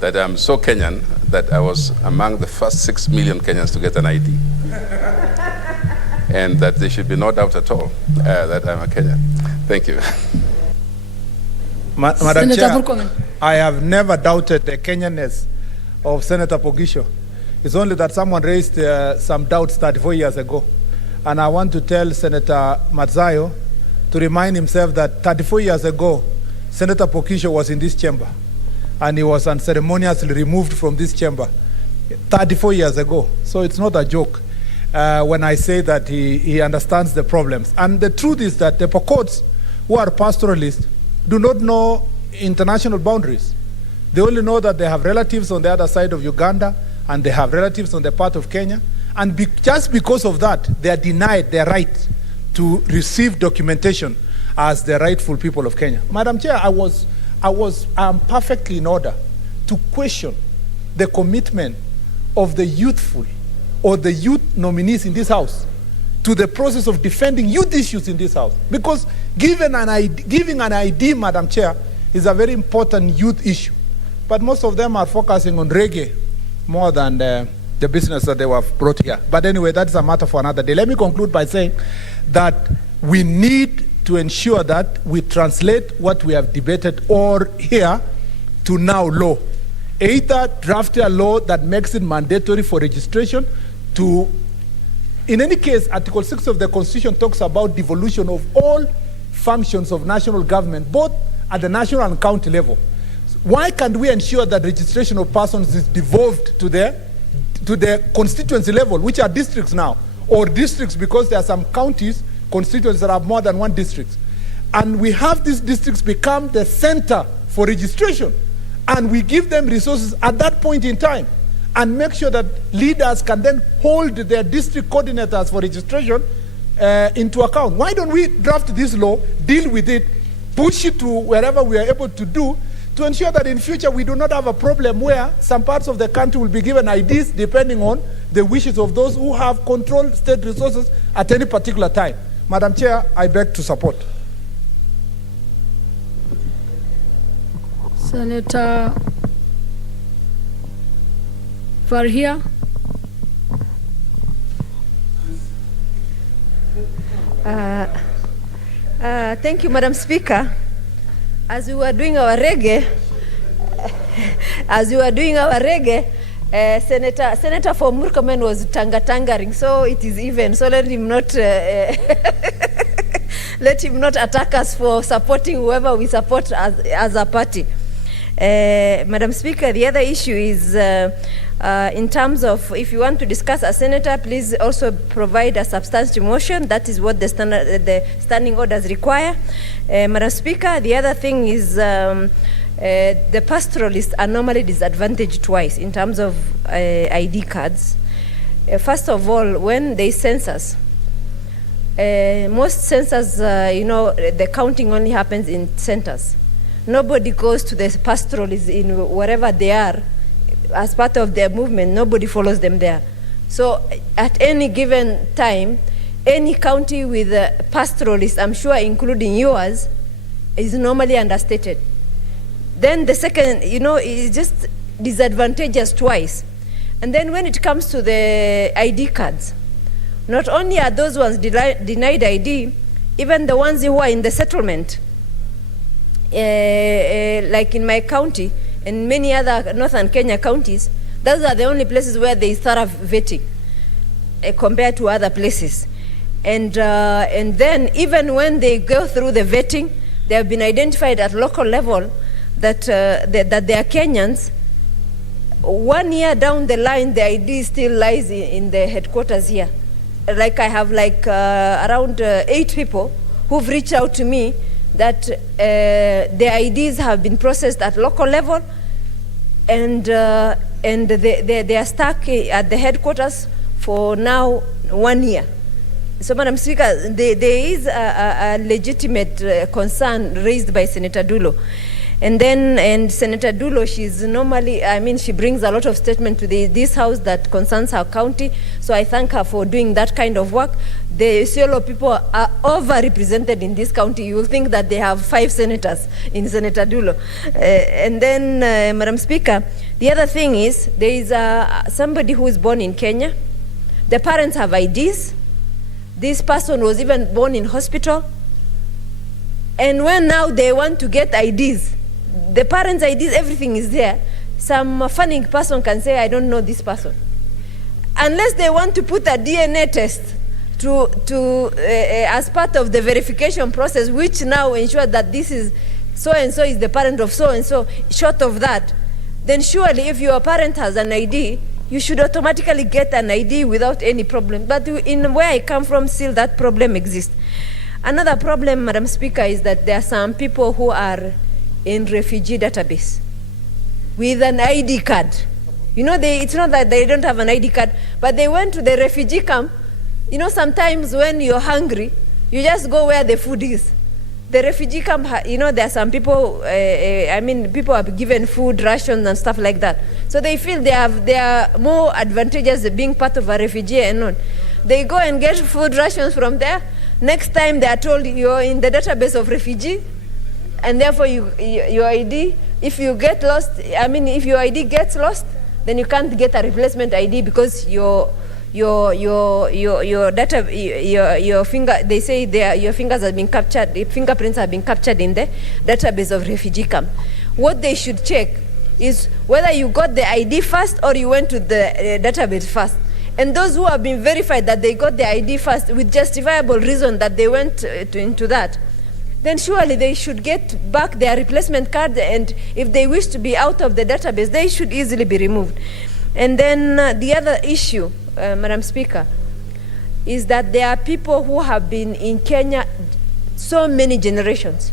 That I'm so Kenyan that I was among the first 6 million Kenyans to get an ID. And that there should be no doubt at all that I'm a Kenyan. Thank you. Madam Senator Chair, Murkomen. I have never doubted the Kenyanness of Senator Pogisho. It's only that someone raised some doubts 34 years ago. And I want to tell Senator Madzayo to remind himself that 34 years ago, Senator Pogisho was in this chamber. And he was unceremoniously removed from this chamber 34 years ago. So it's not a joke when I say that he understands the problems. And the truth is that the Pokots who are pastoralists do not know international boundaries. They only know that they have relatives on the other side of Uganda and they have relatives on the part of Kenya. And just because of that, they are denied their right to receive documentation as the rightful people of Kenya. Madam Chair, I'm perfectly in order to question the commitment of the youthful or the youth nominees in this House to the process of defending youth issues in this House. Because giving an ID, Madam Chair, is a very important youth issue. But most of them are focusing on reggae more than the business that they were brought here. But anyway, that's a matter for another day. Let me conclude by saying that we need to ensure that we translate what we have debated or here to now law. Either draft a law that makes it mandatory for registration to in any case, Article 6 of the Constitution talks about devolution of all functions of national government, both at the national and county level. Why can't we ensure that registration of persons is devolved to the constituency level, which are districts now, or districts, because there are some counties, constituencies that have more than one district. And we have these districts become the center for registration. And we give them resources at that point in time and make sure that leaders can then hold their district coordinators for registration into account. Why don't we draft this law, deal with it, push it to wherever we are able to do, to ensure that in future we do not have a problem where some parts of the country will be given IDs depending on the wishes of those who have controlled state resources at any particular time. Madam Chair, I beg to support. Senator Farhia. Thank you, Madam Speaker. As we were doing our reggae, Senator for Murkomen was tangering, so it is even. So let him not let him not attack us for supporting whoever we support as a party. Madam Speaker, the other issue is in terms of if you want to discuss a senator, please also provide a substantive motion. That is what the standing orders require. Madam Speaker, the other thing is the pastoralists are normally disadvantaged twice in terms of ID cards. First of all, when they census, most census, the counting only happens in centers. Nobody goes to the pastoralists in wherever they are as part of their movement. Nobody follows them there. So at any given time, any county with a pastoralist, I'm sure including yours, is normally understated. Then the second, is just disadvantageous twice. And then when it comes to the ID cards, not only are those ones denied ID, even the ones who are in the settlement, like in my county and many other northern Kenya counties, those are the only places where there is thorough vetting compared to other places. And then even when they go through the vetting, they have been identified at local level that they are Kenyans. 1 year down the line, the ID still lies in the headquarters here. Like I have around 8 people who've reached out to me that their IDs have been processed at local level, and they are stuck at the headquarters for now 1 year. So, Madam Speaker, there is a legitimate concern raised by Senator Dulo. And Senator Dulo, she's normally, she brings a lot of statement to this house that concerns her county. So I thank her for doing that kind of work. The Isiolo people are overrepresented in this county. You will think that they have 5 senators in Senator Dulo. And then, Madam Speaker, the other thing is there is somebody who is born in Kenya. The parents have IDs. This person was even born in hospital. And when now they want to get IDs, the parents' IDs, everything is there. Some funny person can say, I don't know this person. Unless they want to put a DNA test as part of the verification process, which now ensures that this is so-and-so is the parent of so-and-so, short of that, then surely if your parent has an ID, you should automatically get an ID without any problem. But in where I come from, still that problem exists. Another problem, Madam Speaker, is that there are some people who are in refugee database with an ID card. It's not that they don't have an ID card, but they went to the refugee camp. Sometimes when you're hungry, you just go where the food is. The refugee camp, there are some people, people are given food rations and stuff like that. So they feel they are more advantageous being part of a refugee and not. They go and get food rations from there. Next time they are told you're in the database of refugee, and therefore your ID, if you get lost, if your ID gets lost, then you can't get a replacement ID because your data, your finger, they say your fingers have been captured, the fingerprints have been captured in the database of refugee camp. What they should check is whether you got the ID first or you went to the database first. And those who have been verified that they got their ID first with justifiable reason that they went into that, then surely they should get back their replacement card, and if they wish to be out of the database, they should easily be removed. And then the other issue, Madam Speaker, is that there are people who have been in Kenya so many generations.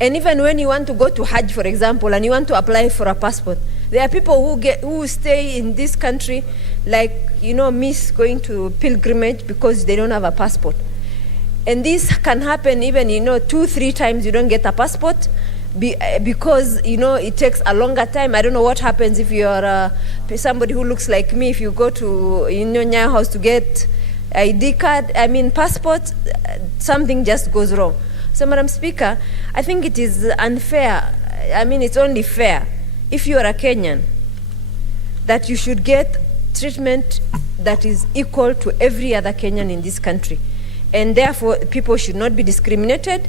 And even when you want to go to Hajj, for example, and you want to apply for a passport, there are people who stay in this country, like, miss going to pilgrimage because they don't have a passport. And this can happen even, 2-3 times you don't get a passport because, it takes a longer time. I don't know what happens if you're somebody who looks like me, if you go to Nyonya house to get ID card, passport, something just goes wrong. So, Madam Speaker, I think it is unfair. It's only fair if you are a Kenyan that you should get treatment that is equal to every other Kenyan in this country. And therefore, people should not be discriminated.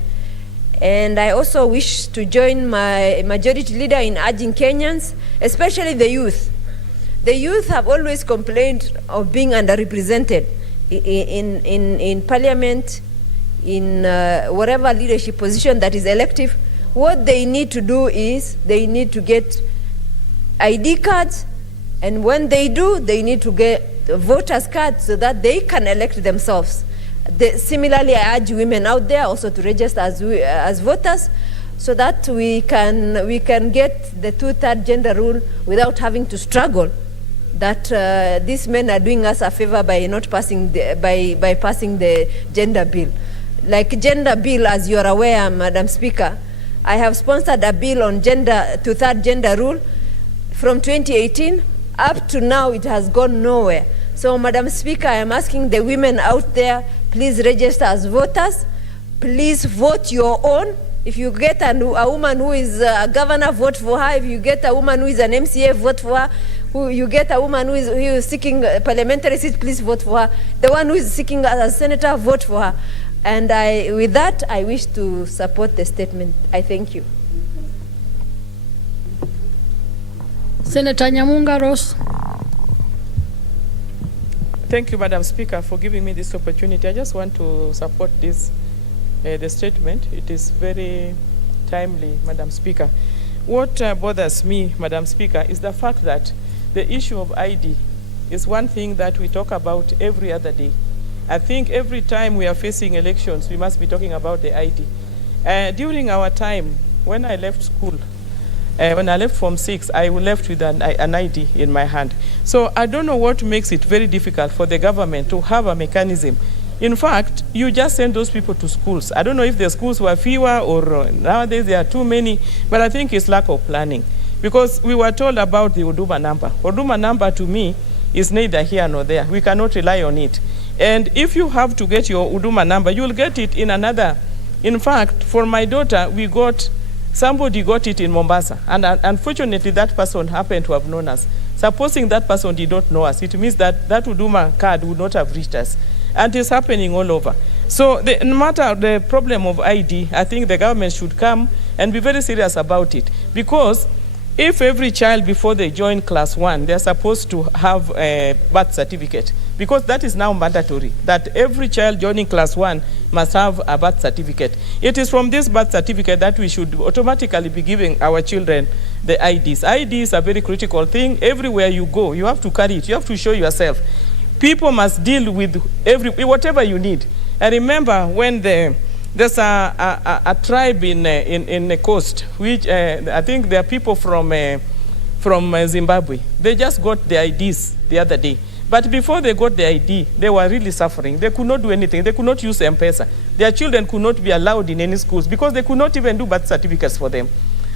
And I also wish to join my majority leader in urging Kenyans, especially the youth. The youth have always complained of being underrepresented in parliament, in whatever leadership position that is elective. What they need to do is they need to get ID cards, and when they do, they need to get voters cards so that they can elect themselves. Similarly, I urge women out there also to register as voters, so that we can get the 2/3 gender rule without having to struggle that these men are doing us a favor by not passing by passing the gender bill. Like gender bill, as you are aware, Madam Speaker, I have sponsored a bill on 2/3 gender rule from 2018 up to now. It has gone nowhere. So, Madam Speaker, I am asking the women out there, please register as voters. Please vote your own. If you get a woman who is a governor, vote for her. If you get a woman who is an MCA, vote for her. You get a woman who is seeking a parliamentary seat, please vote for her. The one who is seeking a senator, vote for her. And with that, I wish to support the statement. I thank you. Senator Nyamunga Ross. Thank you, Madam Speaker, for giving me this opportunity. I just want to support this, the statement. It is very timely, Madam Speaker. What bothers me, Madam Speaker, is the fact that the issue of ID is one thing that we talk about every other day. I think every time we are facing elections, we must be talking about the ID. During our time, when I left school, when I left Form 6, I left with an ID in my hand. So I don't know what makes it very difficult for the government to have a mechanism. In fact, you just send those people to schools. I don't know if the schools were fewer or nowadays there are too many, but I think it's lack of planning. Because we were told about the Huduma number. Huduma number to me is neither here nor there. We cannot rely on it. And if you have to get your Huduma number, you'll get it in another. In fact, for my daughter, somebody got it in Mombasa, and unfortunately that person happened to have known us. Supposing that person did not know us, it means that that Huduma card would not have reached us. And it's happening all over. So no matter the problem of ID, I think the government should come and be very serious about it. Because if every child before they join class 1, they're supposed to have a birth certificate, because that is now mandatory, that every child joining class 1 must have a birth certificate. It is from this birth certificate that we should automatically be giving our children the IDs. IDs are a very critical thing. Everywhere you go, you have to carry it. You have to show yourself. People must deal with whatever you need. I remember when there's a tribe in the coast, which I think there are people from Zimbabwe. They just got the IDs the other day. But before they got the ID, they were really suffering. They could not do anything. They could not use M-Pesa. Their children could not be allowed in any schools because they could not even do birth certificates for them.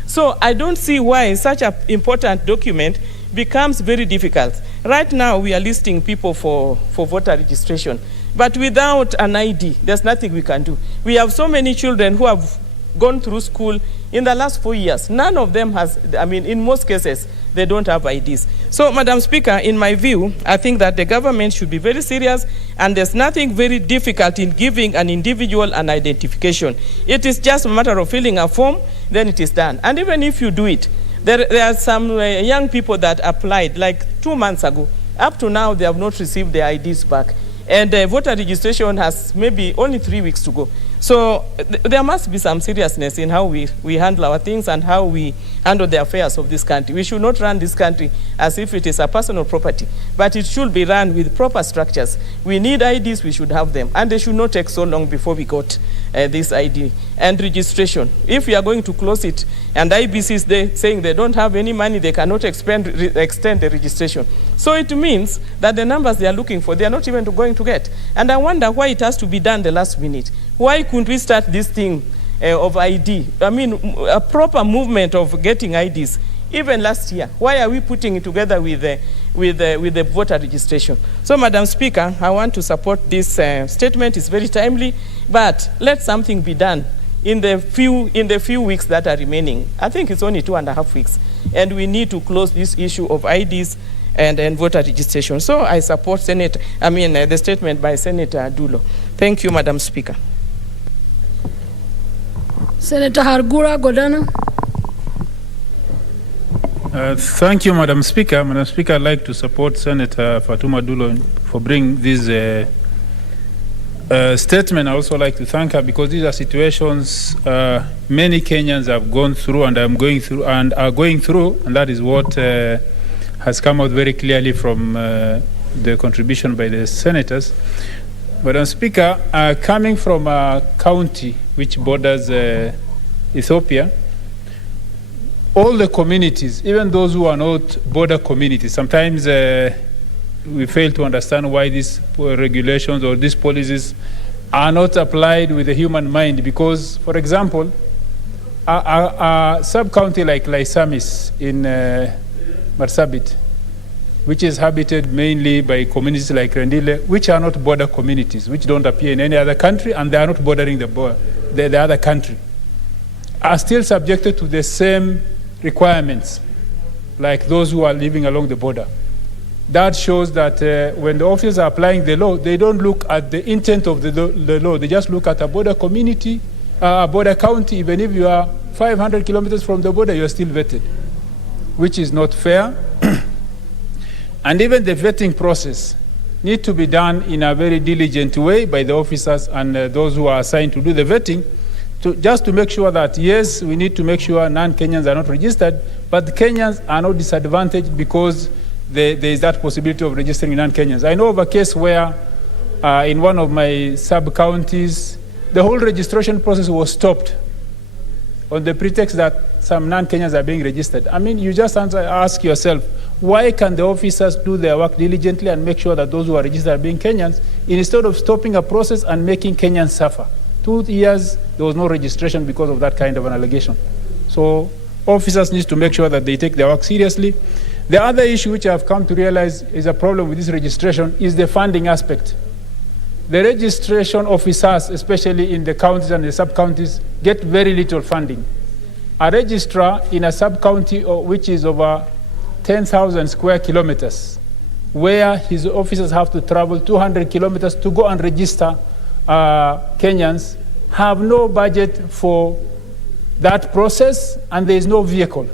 So I don't see why such an important document becomes very difficult. Right now, we are listing people for voter registration. But without an ID, there's nothing we can do. We have so many children who have gone through school in the last 4 years. None of them has, in most cases, they don't have IDs. So, Madam Speaker, in my view, I think that the government should be very serious, and there's nothing very difficult in giving an individual an identification. It is just a matter of filling a form, then it is done. And even if you do it, there are some young people that applied like 2 months ago. Up to now, they have not received their IDs back. And voter registration has maybe only 3 weeks to go. So there must be some seriousness in how we handle our things and how we handle the affairs of this country. We should not run this country as if it is a personal property, but it should be run with proper structures. We need IDs, we should have them, and they should not take so long before we got this ID. And registration, if we are going to close it, and IBC is saying they don't have any money, they cannot extend the registration. So it means that the numbers they are looking for, they are not even going to get. And I wonder why it has to be done the last minute. Why couldn't we start this thing of ID? I mean, a proper movement of getting IDs, even last year. Why are we putting it together with the voter registration? So, Madam Speaker, I want to support this statement. It's very timely, but let something be done in the few weeks that are remaining. I think it's only 2.5 weeks, and we need to close this issue of IDs and voter registration. So I support the statement by Senator Dulo. Thank you, Madam Speaker. Senator Hargura Godana. Thank you, Madam Speaker. Madam Speaker, I'd like to support Senator Fatuma Dulo for bringing this statement. I also like to thank her because these are situations many Kenyans have gone through and are going through, and that is what has come out very clearly from the contribution by the senators. Madam Speaker, coming from a county which borders Ethiopia, all the communities, even those who are not border communities, sometimes we fail to understand why these regulations or these policies are not applied with the human mind. Because, for example, a sub-county like Laisamis in Marsabit, which is habited mainly by communities like Rendile, which are not border communities, which don't appear in any other country, and they are not bordering the other country, are still subjected to the same requirements like those who are living along the border. That shows that when the officers are applying the law, they don't look at the intent of the law. They just look at a border community, a border county. Even if you are 500 kilometers from the border, you are still vetted, which is not fair. And even the vetting process needs to be done in a very diligent way by the officers and those who are assigned to do the vetting, just to make sure that, yes, we need to make sure non-Kenyans are not registered, but the Kenyans are not disadvantaged because there is that possibility of registering non-Kenyans. I know of a case where in one of my sub-counties, the whole registration process was stopped on the pretext that some non-Kenyans are being registered. I mean, you just ask yourself, why can the officers do their work diligently and make sure that those who are registered are being Kenyans, instead of stopping a process and making Kenyans suffer? 2 years, there was no registration because of that kind of an allegation. So officers need to make sure that they take their work seriously. The other issue which I've come to realize is a problem with this registration is the funding aspect. The registration officers, especially in the counties and the sub-counties, get very little funding. A registrar in a sub-county which is over 10,000 square kilometers, where his officers have to travel 200 kilometers to go and register Kenyans, have no budget for that process, and there is no vehicle.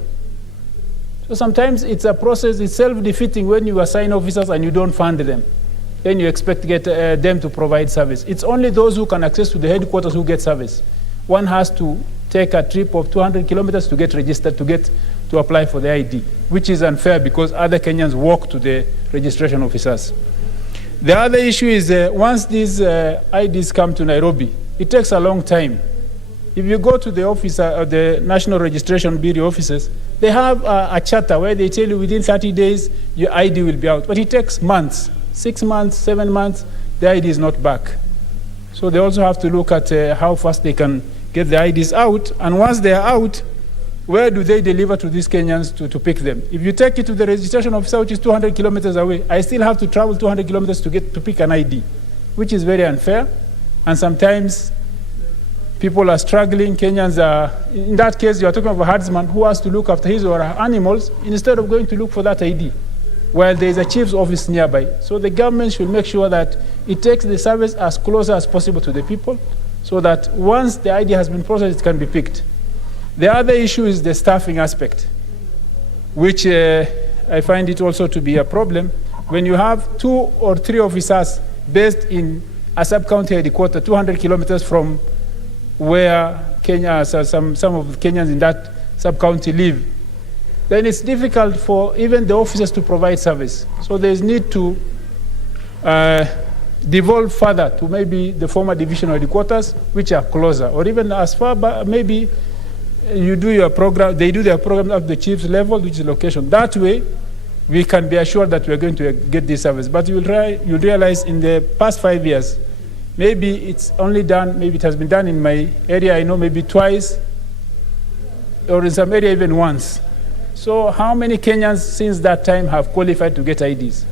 So sometimes it's a process, it's self-defeating when you assign officers and you don't fund them. Then you expect to get them to provide service. It's only those who can access to the headquarters who get service. One has to take a trip of 200 kilometers to get registered, to apply for the ID, which is unfair because other Kenyans walk to the registration officers. The other issue is once these IDs come to Nairobi, it takes a long time. If you go to the office, the National Registration Bureau offices, they have a charter where they tell you within 30 days your ID will be out. But it takes months, 6 months, 7 months, the ID is not back. So they also have to look at how fast they can get the IDs out. And once they are out, where do they deliver to these Kenyans to pick them? If you take it to the registration officer, which is 200 kilometers away, I still have to travel 200 kilometers to pick an ID, which is very unfair. And sometimes people are struggling. Kenyans are, in that case, you are talking of a herdsman who has to look after his or her animals instead of going to look for that ID, while there is a chief's office nearby. So the government should make sure that it takes the service as close as possible to the people so that once the ID has been processed, it can be picked. The other issue is the staffing aspect, which I find it also to be a problem. when you have 2 or 3 officers based in a sub-county headquarters, 200 kilometers from where Kenya, some of the Kenyans in that sub-county live, then it's difficult for even the officers to provide service. So there's need to devolve further to maybe the former divisional headquarters, which are closer, or even as far, but maybe you do your program, they do their program at the chief's level, which is location. That way, we can be assured that we're going to get this service. But you'll realize in the past 5 years, maybe it's only done, maybe it has been done in my area, I know maybe twice, or in some area even once. So how many Kenyans since that time have qualified to get IDs?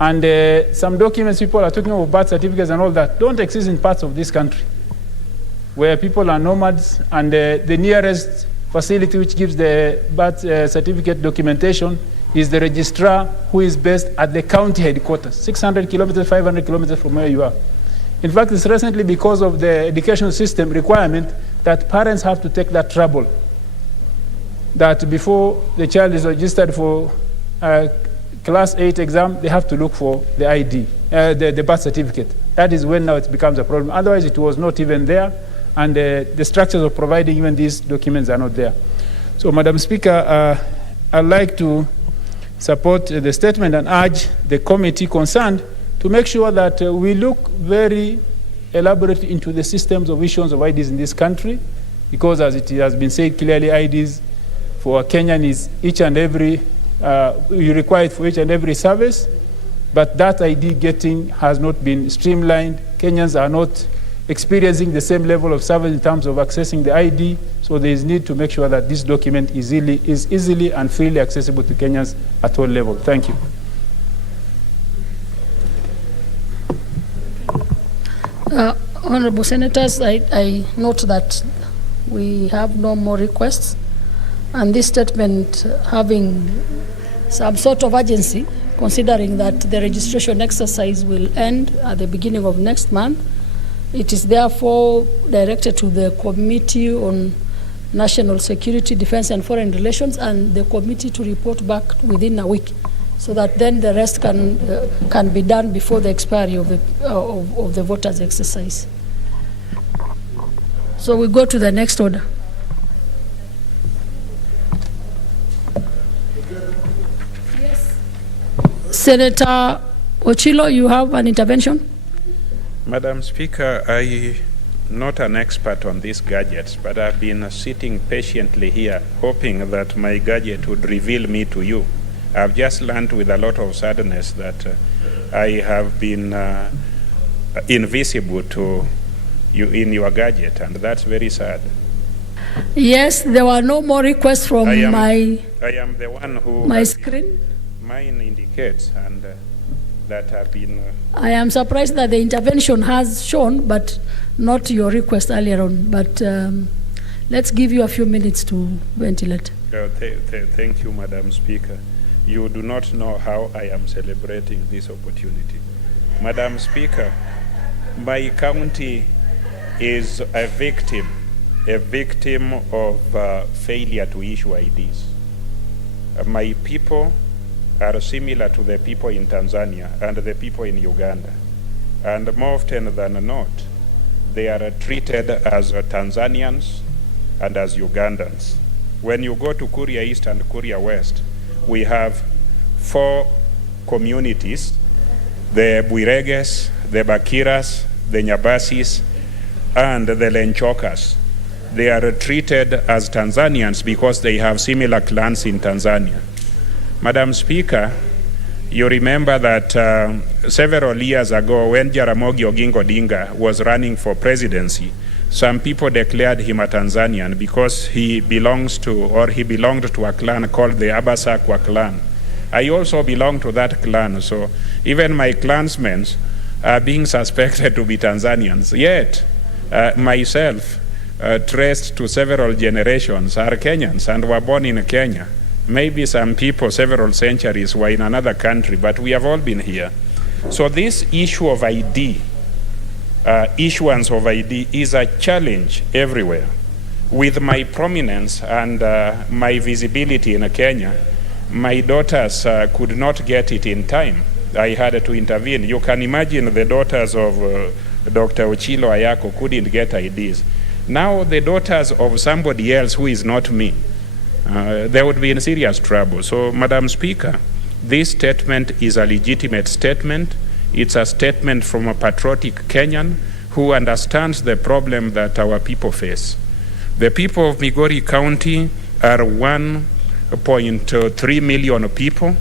And some documents people are talking about birth certificates and all that don't exist in parts of this country where people are nomads, and the nearest facility which gives the birth certificate documentation is the registrar, who is based at the county headquarters, 600 kilometers, 500 kilometers from where you are. In fact, it's recently because of the education system requirement that parents have to take that trouble, that before the child is registered for class 8 exam, they have to look for the ID, the birth certificate. That is when now it becomes a problem. Otherwise, it was not even there, and the structures of providing even these documents are not there. So, Madam Speaker, I'd like to support the statement and urge the committee concerned to make sure that we look very elaborately into the systems of issuance of IDs in this country, because as it has been said clearly, IDs for a Kenyan is each and every, you require it for each and every service, but that ID getting has not been streamlined. Kenyans are not experiencing the same level of service in terms of accessing the ID, so there is need to make sure that this document is easily and freely accessible to Kenyans at all levels. Thank you. Honorable Senators, I note that we have no more requests, and this statement having some sort of urgency, considering that the registration exercise will end at the beginning of next month. It is therefore directed to the Committee on National Security, Defense and Foreign Relations, and the committee to report back within a week, so that then the rest can be done before the expiry of the voters' exercise. So we go to the next order. Yes. Senator Ochilo, you have an intervention. Madam Speaker, I'm not an expert on these gadgets, but I've been sitting patiently here, hoping that my gadget would reveal me to you. I've just learned with a lot of sadness that I have been invisible to you in your gadget, and that's very sad. Yes, there were no more requests from I am the one who my screen. Mine indicates, and that have been. I am surprised that the intervention has shown, but not your request earlier on. But let's give you a few minutes to ventilate. Thank you, Madam Speaker. You do not know how I am celebrating this opportunity. Madam Speaker, my county is a victim of failure to issue IDs. My people are similar to the people in Tanzania and the people in Uganda. And more often than not, they are treated as Tanzanians and as Ugandans. When you go to Kuria East and Kuria West, we have 4 communities: the Buireges, the Bakiras, the Nyabasis, and the Lenchokas. They are treated as Tanzanians because they have similar clans in Tanzania. Madam Speaker, you remember that several years ago when Jaramogi Oginga Odinga was running for presidency, some people declared him a Tanzanian because he belonged to a clan called the Abasakwa clan. I also belong to that clan, so even my clansmen are being suspected to be Tanzanians. Yet, myself, traced to several generations, are Kenyans and were born in Kenya. Maybe some people several centuries were in another country, but we have all been here. So this issue of ID, issuance of ID, is a challenge everywhere. With my prominence and my visibility in Kenya, my daughters could not get it in time. I had to intervene. You can imagine the daughters of Dr. Ochilo Ayako couldn't get IDs. Now the daughters of somebody else who is not me, they would be in serious trouble. So, Madam Speaker, this statement is a legitimate statement. It's a statement from a patriotic Kenyan who understands the problem that our people face. The people of Migori County are 1.3 million people.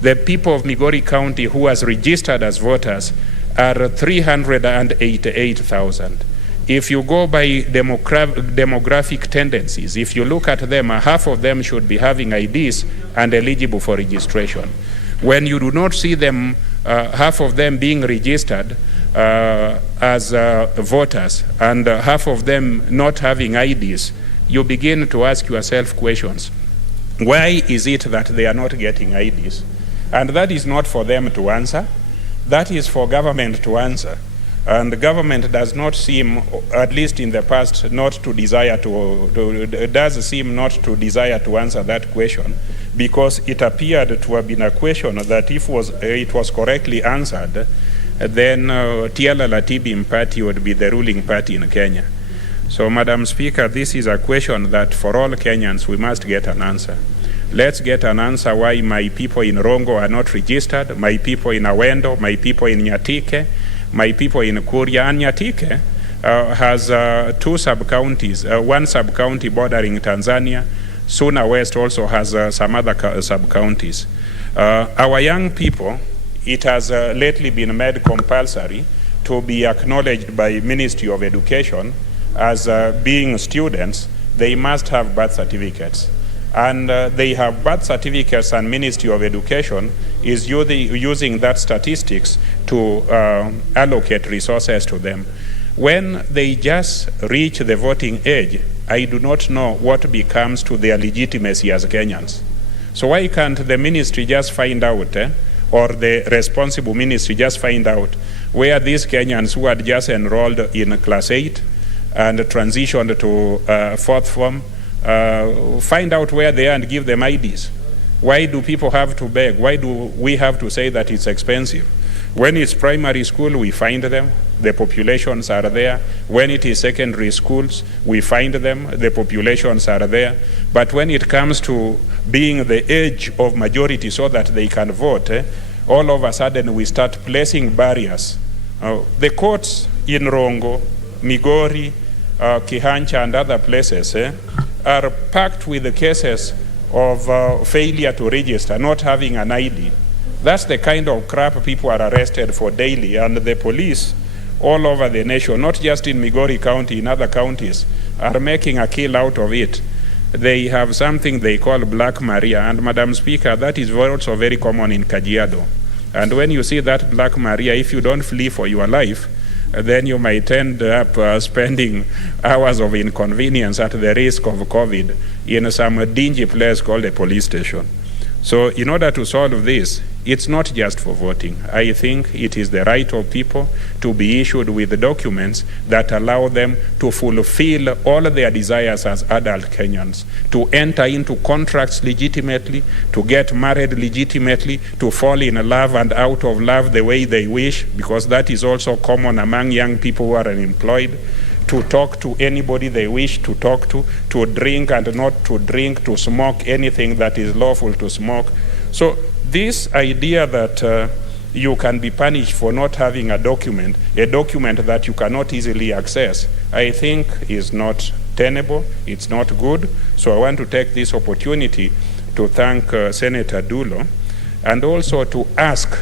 The people of Migori County who has registered as voters are 388,000. If you go by demographic tendencies, if you look at them, half of them should be having IDs and eligible for registration. When you do not see them, half of them being registered as voters and half of them not having IDs, you begin to ask yourself questions. Why is it that they are not getting IDs? And that is not for them to answer. That is for government to answer. And the government does not seem, at least in the past, not to desire does seem not to desire to answer that question, because it appeared to have been a question that if it was correctly answered, then TLL Atibim party would be the ruling party in Kenya. So, Madam Speaker, this is a question that for all Kenyans we must get an answer. Let's get an answer why my people in Rongo are not registered, my people in Awendo, my people in Nyatike, my people in Kuria. And Nyatike has two sub-counties, one sub-county bordering Tanzania. Suna West also has some other sub-counties. Our young people, it has lately been made compulsory to be acknowledged by Ministry of Education as being students. They must have birth certificates. And they have birth certificates, and Ministry of Education is using that statistics to allocate resources to them. When they just reach the voting age, I do not know what becomes to their legitimacy as Kenyans. So why can't the ministry just find out, or the responsible ministry just find out where these Kenyans who had just enrolled in class 8 and transitioned to fourth form, find out where they are and give them IDs. Why do people have to beg? Why do we have to say that it's expensive? When it's primary school, we find them, the populations are there. When it is secondary schools, we find them, the populations are there. But when it comes to being the age of majority so that they can vote, all of a sudden we start placing barriers. The courts in Rongo, Migori, Kihancha and other places are packed with the cases of failure to register, not having an ID. That's the kind of crap people are arrested for daily, and the police all over the nation, not just in Migori County, in other counties, are making a kill out of it. They have something they call Black Maria, and Madam Speaker, that is also very common in Kajiado. And when you see that Black Maria, if you don't flee for your life, then you might end up spending hours of inconvenience at the risk of COVID in some dingy place called a police station. So in order to solve this, it's not just for voting. I think it is the right of people to be issued with documents that allow them to fulfill all their desires as adult Kenyans, to enter into contracts legitimately, to get married legitimately, to fall in love and out of love the way they wish, because that is also common among young people who are unemployed, to talk to anybody they wish to talk to drink and not to drink, to smoke anything that is lawful to smoke. So this idea that you can be punished for not having a document that you cannot easily access, I think is not tenable, it's not good. So I want to take this opportunity to thank Senator Dulo, and also to ask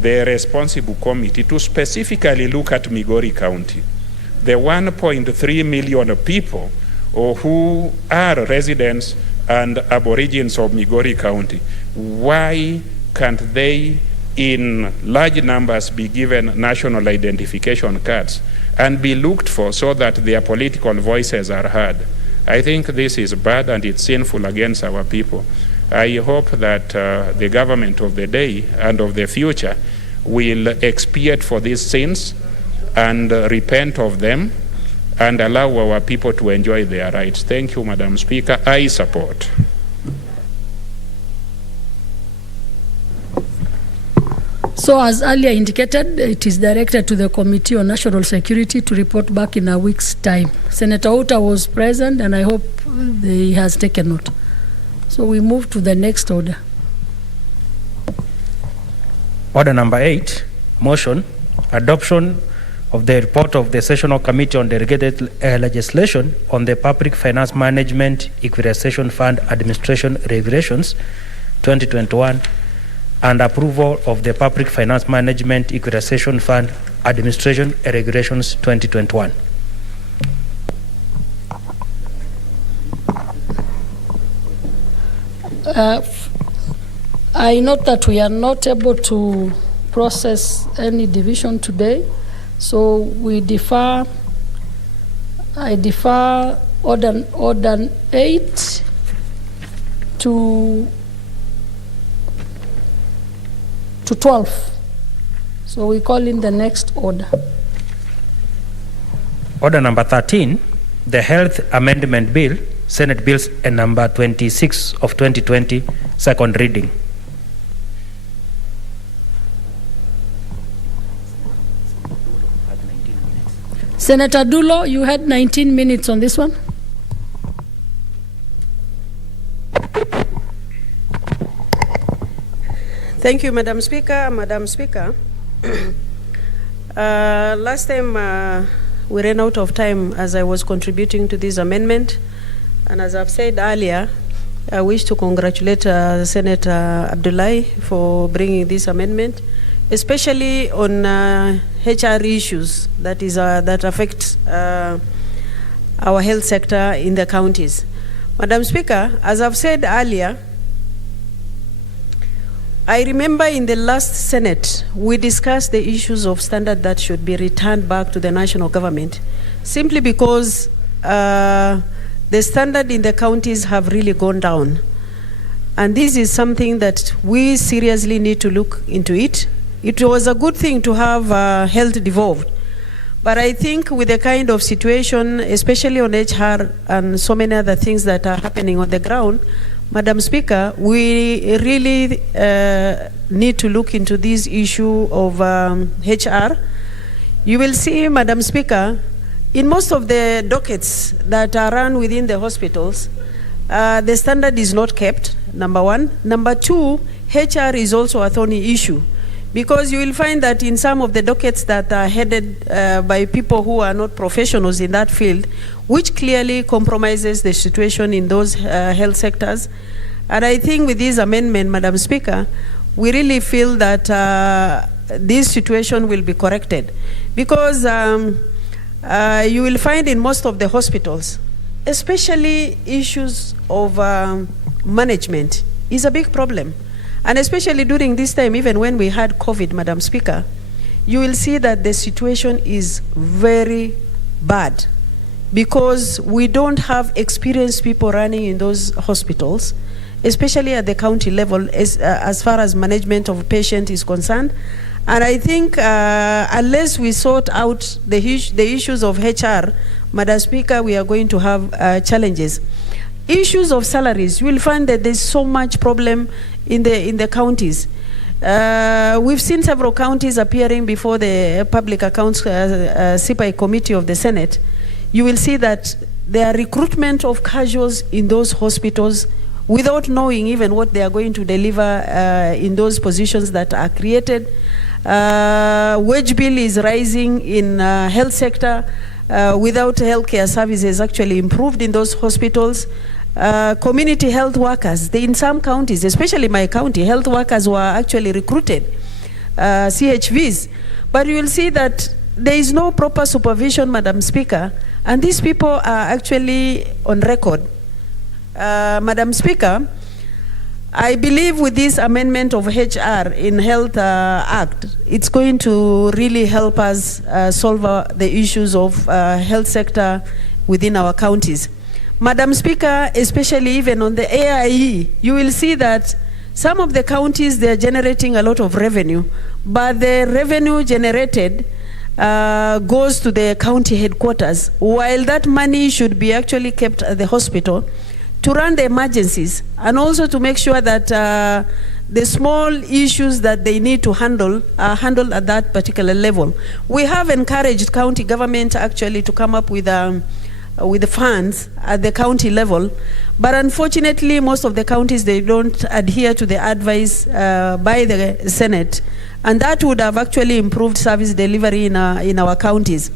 the responsible committee to specifically look at Migori County. The 1.3 million people who are residents and aborigines of Migori County, why can't they in large numbers be given national identification cards and be looked for so that their political voices are heard? I think this is bad and it's sinful against our people. I hope that the government of the day and of the future will expiate for these sins and repent of them and allow our people to enjoy their rights. Thank you, Madam Speaker. I support. So as earlier indicated, it is directed to the Committee on National Security to report back in a week's time. Senator Outa was present, and I hope he has taken note. So we move to the next order. Order number 8, motion, adoption of the report of the Sessional Committee on Delegated Legislation on the Public Finance Management Equalization Fund Administration Regulations 2021 and approval of the Public Finance Management Equalization Fund Administration Regulations 2021. I note that we are not able to process any division today, so we defer. I defer order 8 to 12. So we call in the next order. Order number 13, the Health Amendment Bill, Senate Bills number 26 of 2020, second reading. Senator Dulo, you had 19 minutes on this one. Thank you, Madam Speaker. Madam Speaker, last time we ran out of time as I was contributing to this amendment, and as I've said earlier, I wish to congratulate Senator Abdullahi for bringing this amendment, especially on HR issues that affect our health sector in the counties. Madam Speaker, as I've said earlier, I remember in the last Senate, we discussed the issues of standard that should be returned back to the national government, simply because the standard in the counties have really gone down. And this is something that we seriously need to look into it. It was a good thing to have health devolved. But I think with the kind of situation, especially on HR and so many other things that are happening on the ground, Madam Speaker, we really need to look into this issue of HR. You will see, Madam Speaker, in most of the dockets that are run within the hospitals, the standard is not kept, number one. Number two, HR is also a thorny issue, because you will find that in some of the dockets that are headed by people who are not professionals in that field, which clearly compromises the situation in those health sectors. And I think with this amendment, Madam Speaker, we really feel that this situation will be corrected, because you will find in most of the hospitals, especially issues of management is a big problem. And especially during this time, even when we had COVID, Madam Speaker, you will see that the situation is very bad, because we don't have experienced people running in those hospitals, especially at the county level, as far as management of patient is concerned. And I think unless we sort out the issues of HR, Madam Speaker, we are going to have challenges. Issues of salaries, you will find that there's so much problem in the counties. We've seen several counties appearing before the Public Accounts CPI Committee of the Senate. You will see that there are recruitment of casuals in those hospitals without knowing even what they are going to deliver in those positions that are created. Wage bill is rising in health sector without healthcare services actually improved in those hospitals. Community health workers, in some counties, especially my county, health workers were actually recruited, CHVs. But you will see that there is no proper supervision, Madam Speaker, and these people are actually on record. Madam Speaker, I believe with this amendment of HR in Health Act, it's going to really help us solve the issues of health sector within our counties. Madam Speaker, especially even on the AIE, you will see that some of the counties, they're generating a lot of revenue, but the revenue generated goes to the county headquarters, while that money should be actually kept at the hospital to run the emergencies, and also to make sure that the small issues that they need to handle are handled at that particular level. We have encouraged county government actually to come up with the funds at the county level, but unfortunately most of the counties, they don't adhere to the advice by the Senate, and that would have actually improved service delivery in our counties.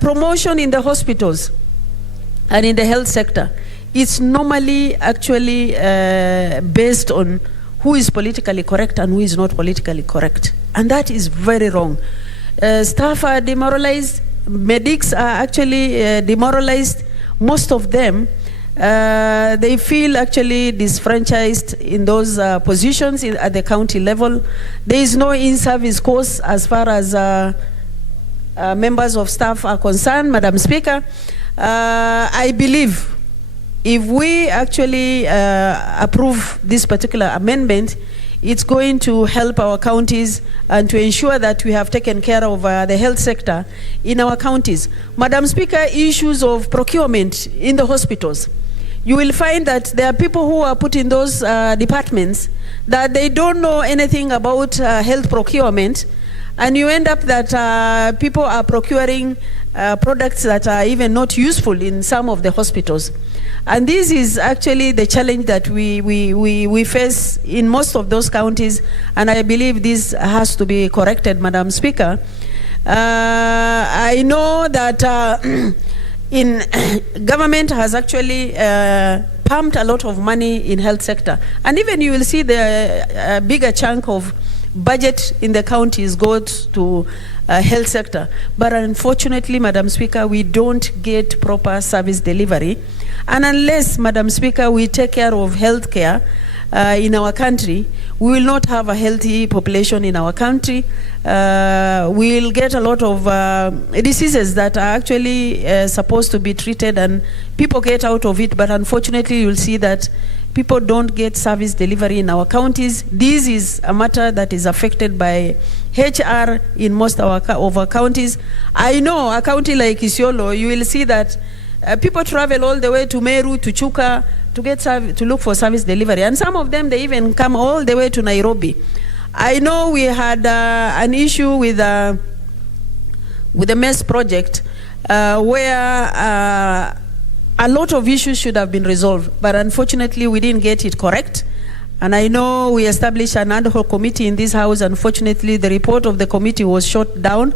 Promotion in the hospitals and in the health sector, it's normally actually based on who is politically correct and who is not politically correct. And that is very wrong. Staff are demoralized, medics are actually demoralized. Most of them, they feel actually disfranchised in those positions at the county level. There is no in-service course as far as members of staff are concerned, Madam Speaker. I believe if we actually approve this particular amendment, it's going to help our counties and to ensure that we have taken care of the health sector in our counties. Madam Speaker, issues of procurement in the hospitals. You will find that there are people who are put in those departments that they don't know anything about health procurement, and you end up that people are procuring products that are even not useful in some of the hospitals. And this is actually the challenge that we face in most of those counties, and I believe this has to be corrected, Madam Speaker. I know that in government has actually pumped a lot of money in health sector, and even you will see the bigger chunk of budget in the counties goes to health sector. But unfortunately, Madam Speaker, we don't get proper service delivery. And unless, Madam Speaker, we take care of health care in our country, we will not have a healthy population in our country. We'll get a lot of diseases that are actually supposed to be treated, and people get out of it. But unfortunately, you'll see that people don't get service delivery in our counties. This is a matter that is affected by HR in most of our counties. I know a county like Isiolo, you will see that people travel all the way to Meru, to Chuka, to look for service delivery. And some of them, they even come all the way to Nairobi. I know we had an issue with the MESS project where a lot of issues should have been resolved, but unfortunately we didn't get it correct. And I know we established an ad hoc committee in this house. Unfortunately, the report of the committee was shot down.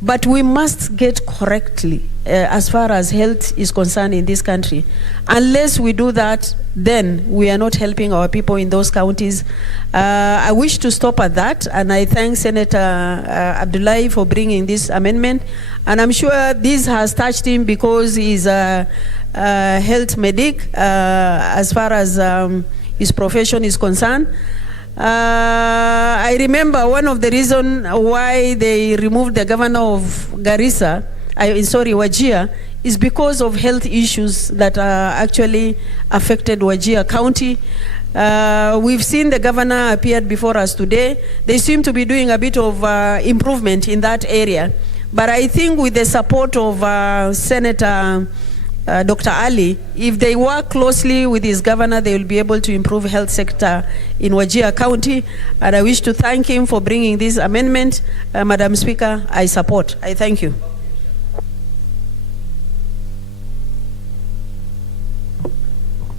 But we must get correctly as far as health is concerned in this country. Unless we do that, then we are not helping our people in those counties. I wish to stop at that, and I thank Senator Abdullahi for bringing this amendment. And I'm sure this has touched him because he's a health medic as far as his profession is concerned. I remember one of the reasons why they removed the governor of Wajir, is because of health issues that actually affected Wajir County. We've seen the governor appeared before us today. They seem to be doing a bit of improvement in that area. But I think with the support of Senator Dr. Ali, if they work closely with his governor, they will be able to improve health sector in Wajir County. And I wish to thank him for bringing this amendment. Madam Speaker, I support. I thank you.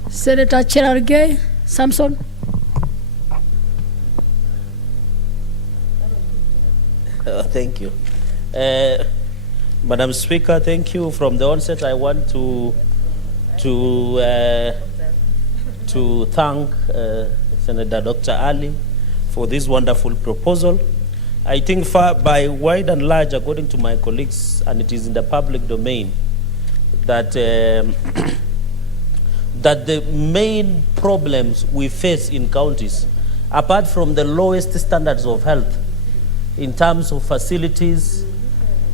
Senator Cherargei Samson. Thank you. Madam Speaker, thank you. From the onset, I want to thank Senator Dr. Ali for this wonderful proposal. I think by wide and large, according to my colleagues, and it is in the public domain, that that the main problems we face in counties, apart from the lowest standards of health in terms of facilities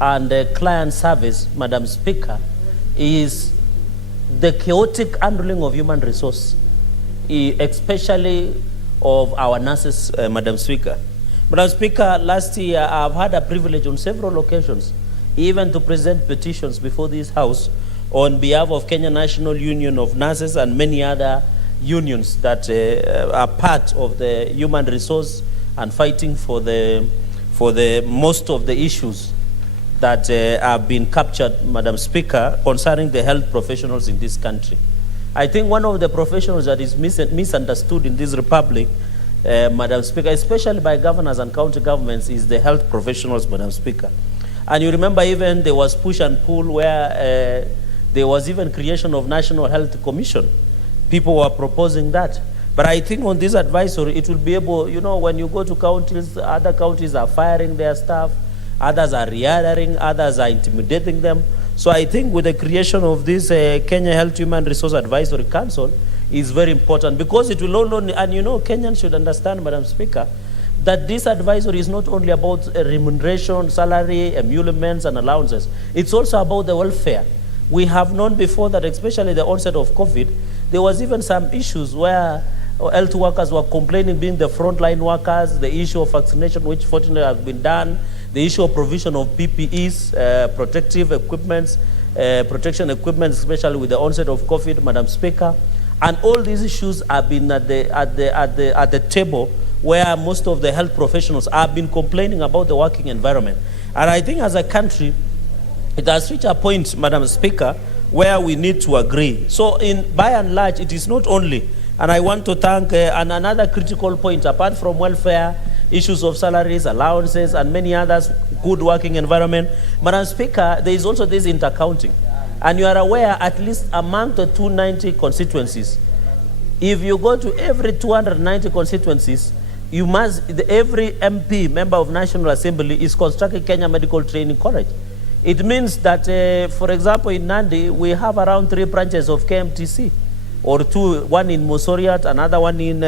and client service, Madam Speaker, is the chaotic handling of human resource, especially of our nurses, Madam Speaker. Madam Speaker, last year I've had a privilege on several occasions even to present petitions before this House on behalf of Kenya National Union of Nurses and many other unions that are part of the human resource and fighting for the most of the issues that have been captured, Madam Speaker, concerning the health professionals in this country. I think one of the professionals that is misunderstood in this republic, Madam Speaker, especially by governors and county governments, is the health professionals, Madam Speaker. And you remember even there was push and pull where there was even creation of National Health Commission. People were proposing that. But I think on this advisory, it will be able, you know, when you go to counties, other counties are firing their staff, others are rehiring, others are intimidating them. So I think with the creation of this Kenya Health Human Resource Advisory Council is very important, because it will only, and you know, Kenyans should understand, Madam Speaker, that this advisory is not only about remuneration, salary, emoluments, and allowances. It's also about the welfare. We have known before that, especially the onset of COVID, there was even some issues where health workers were complaining, being the frontline workers, the issue of vaccination, which fortunately has been done, the issue of provision of PPEs, protective equipments, protection equipment, especially with the onset of COVID, Madam Speaker. And all these issues have been at the table where most of the health professionals have been complaining about the working environment. And I think as a country, it has reached a point, Madam Speaker, where we need to agree. So by and large, it is not only, and I want to thank, and another critical point, apart from welfare, issues of salaries, allowances, and many others, good working environment, Madam Speaker, there is also this intercounting. And you are aware, at least among the 290 constituencies, if you go to every 290 constituencies, you must, every MP, member of National Assembly, is constructing Kenya Medical Training College. It means that, for example, in Nandi, we have around 3 branches of KMTC, or 2, one in Mosoriat, another one in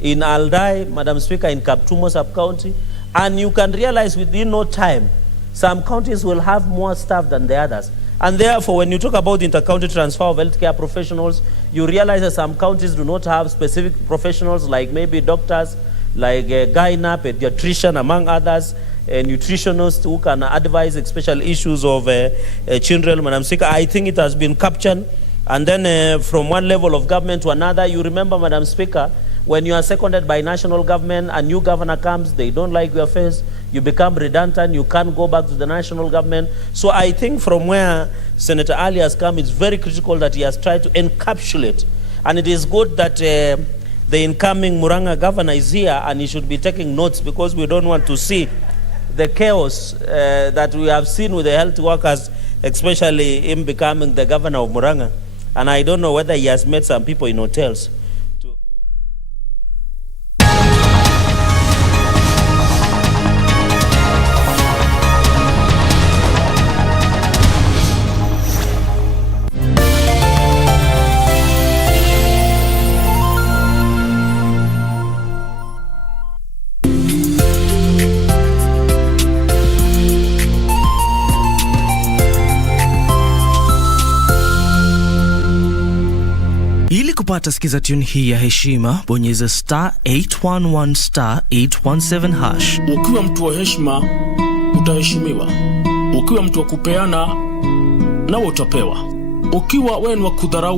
Aldai, Madam Speaker, in Kaptumo sub-county. And you can realize within no time, some counties will have more staff than the others. And therefore, when you talk about inter-county transfer of healthcare professionals, you realize that some counties do not have specific professionals, like maybe doctors, like gyna, pediatrician, among others, nutritionists who can advise especially issues of children, Madam Speaker. I think it has been captured. And then from one level of government to another, you remember, Madam Speaker, when you are seconded by national government, a new governor comes, they don't like your face, you become redundant, you can't go back to the national government. So I think from where Senator Ali has come, it's very critical that he has tried to encapsulate. And it is good that the incoming Murang'a governor is here, and he should be taking notes, because we don't want to see the chaos that we have seen with the health workers, especially him becoming the governor of Murang'a. And I don't know whether he has met some people in hotels. Kupata sikiza tune hii ya heshima, bonyeza *811 *817 hash. Ukiwa mtu wa heshima, utaheshimiwa. Ukiwa mtu wa kupeana, nawe utapewa. Ukiwa wewe ni wa kudharau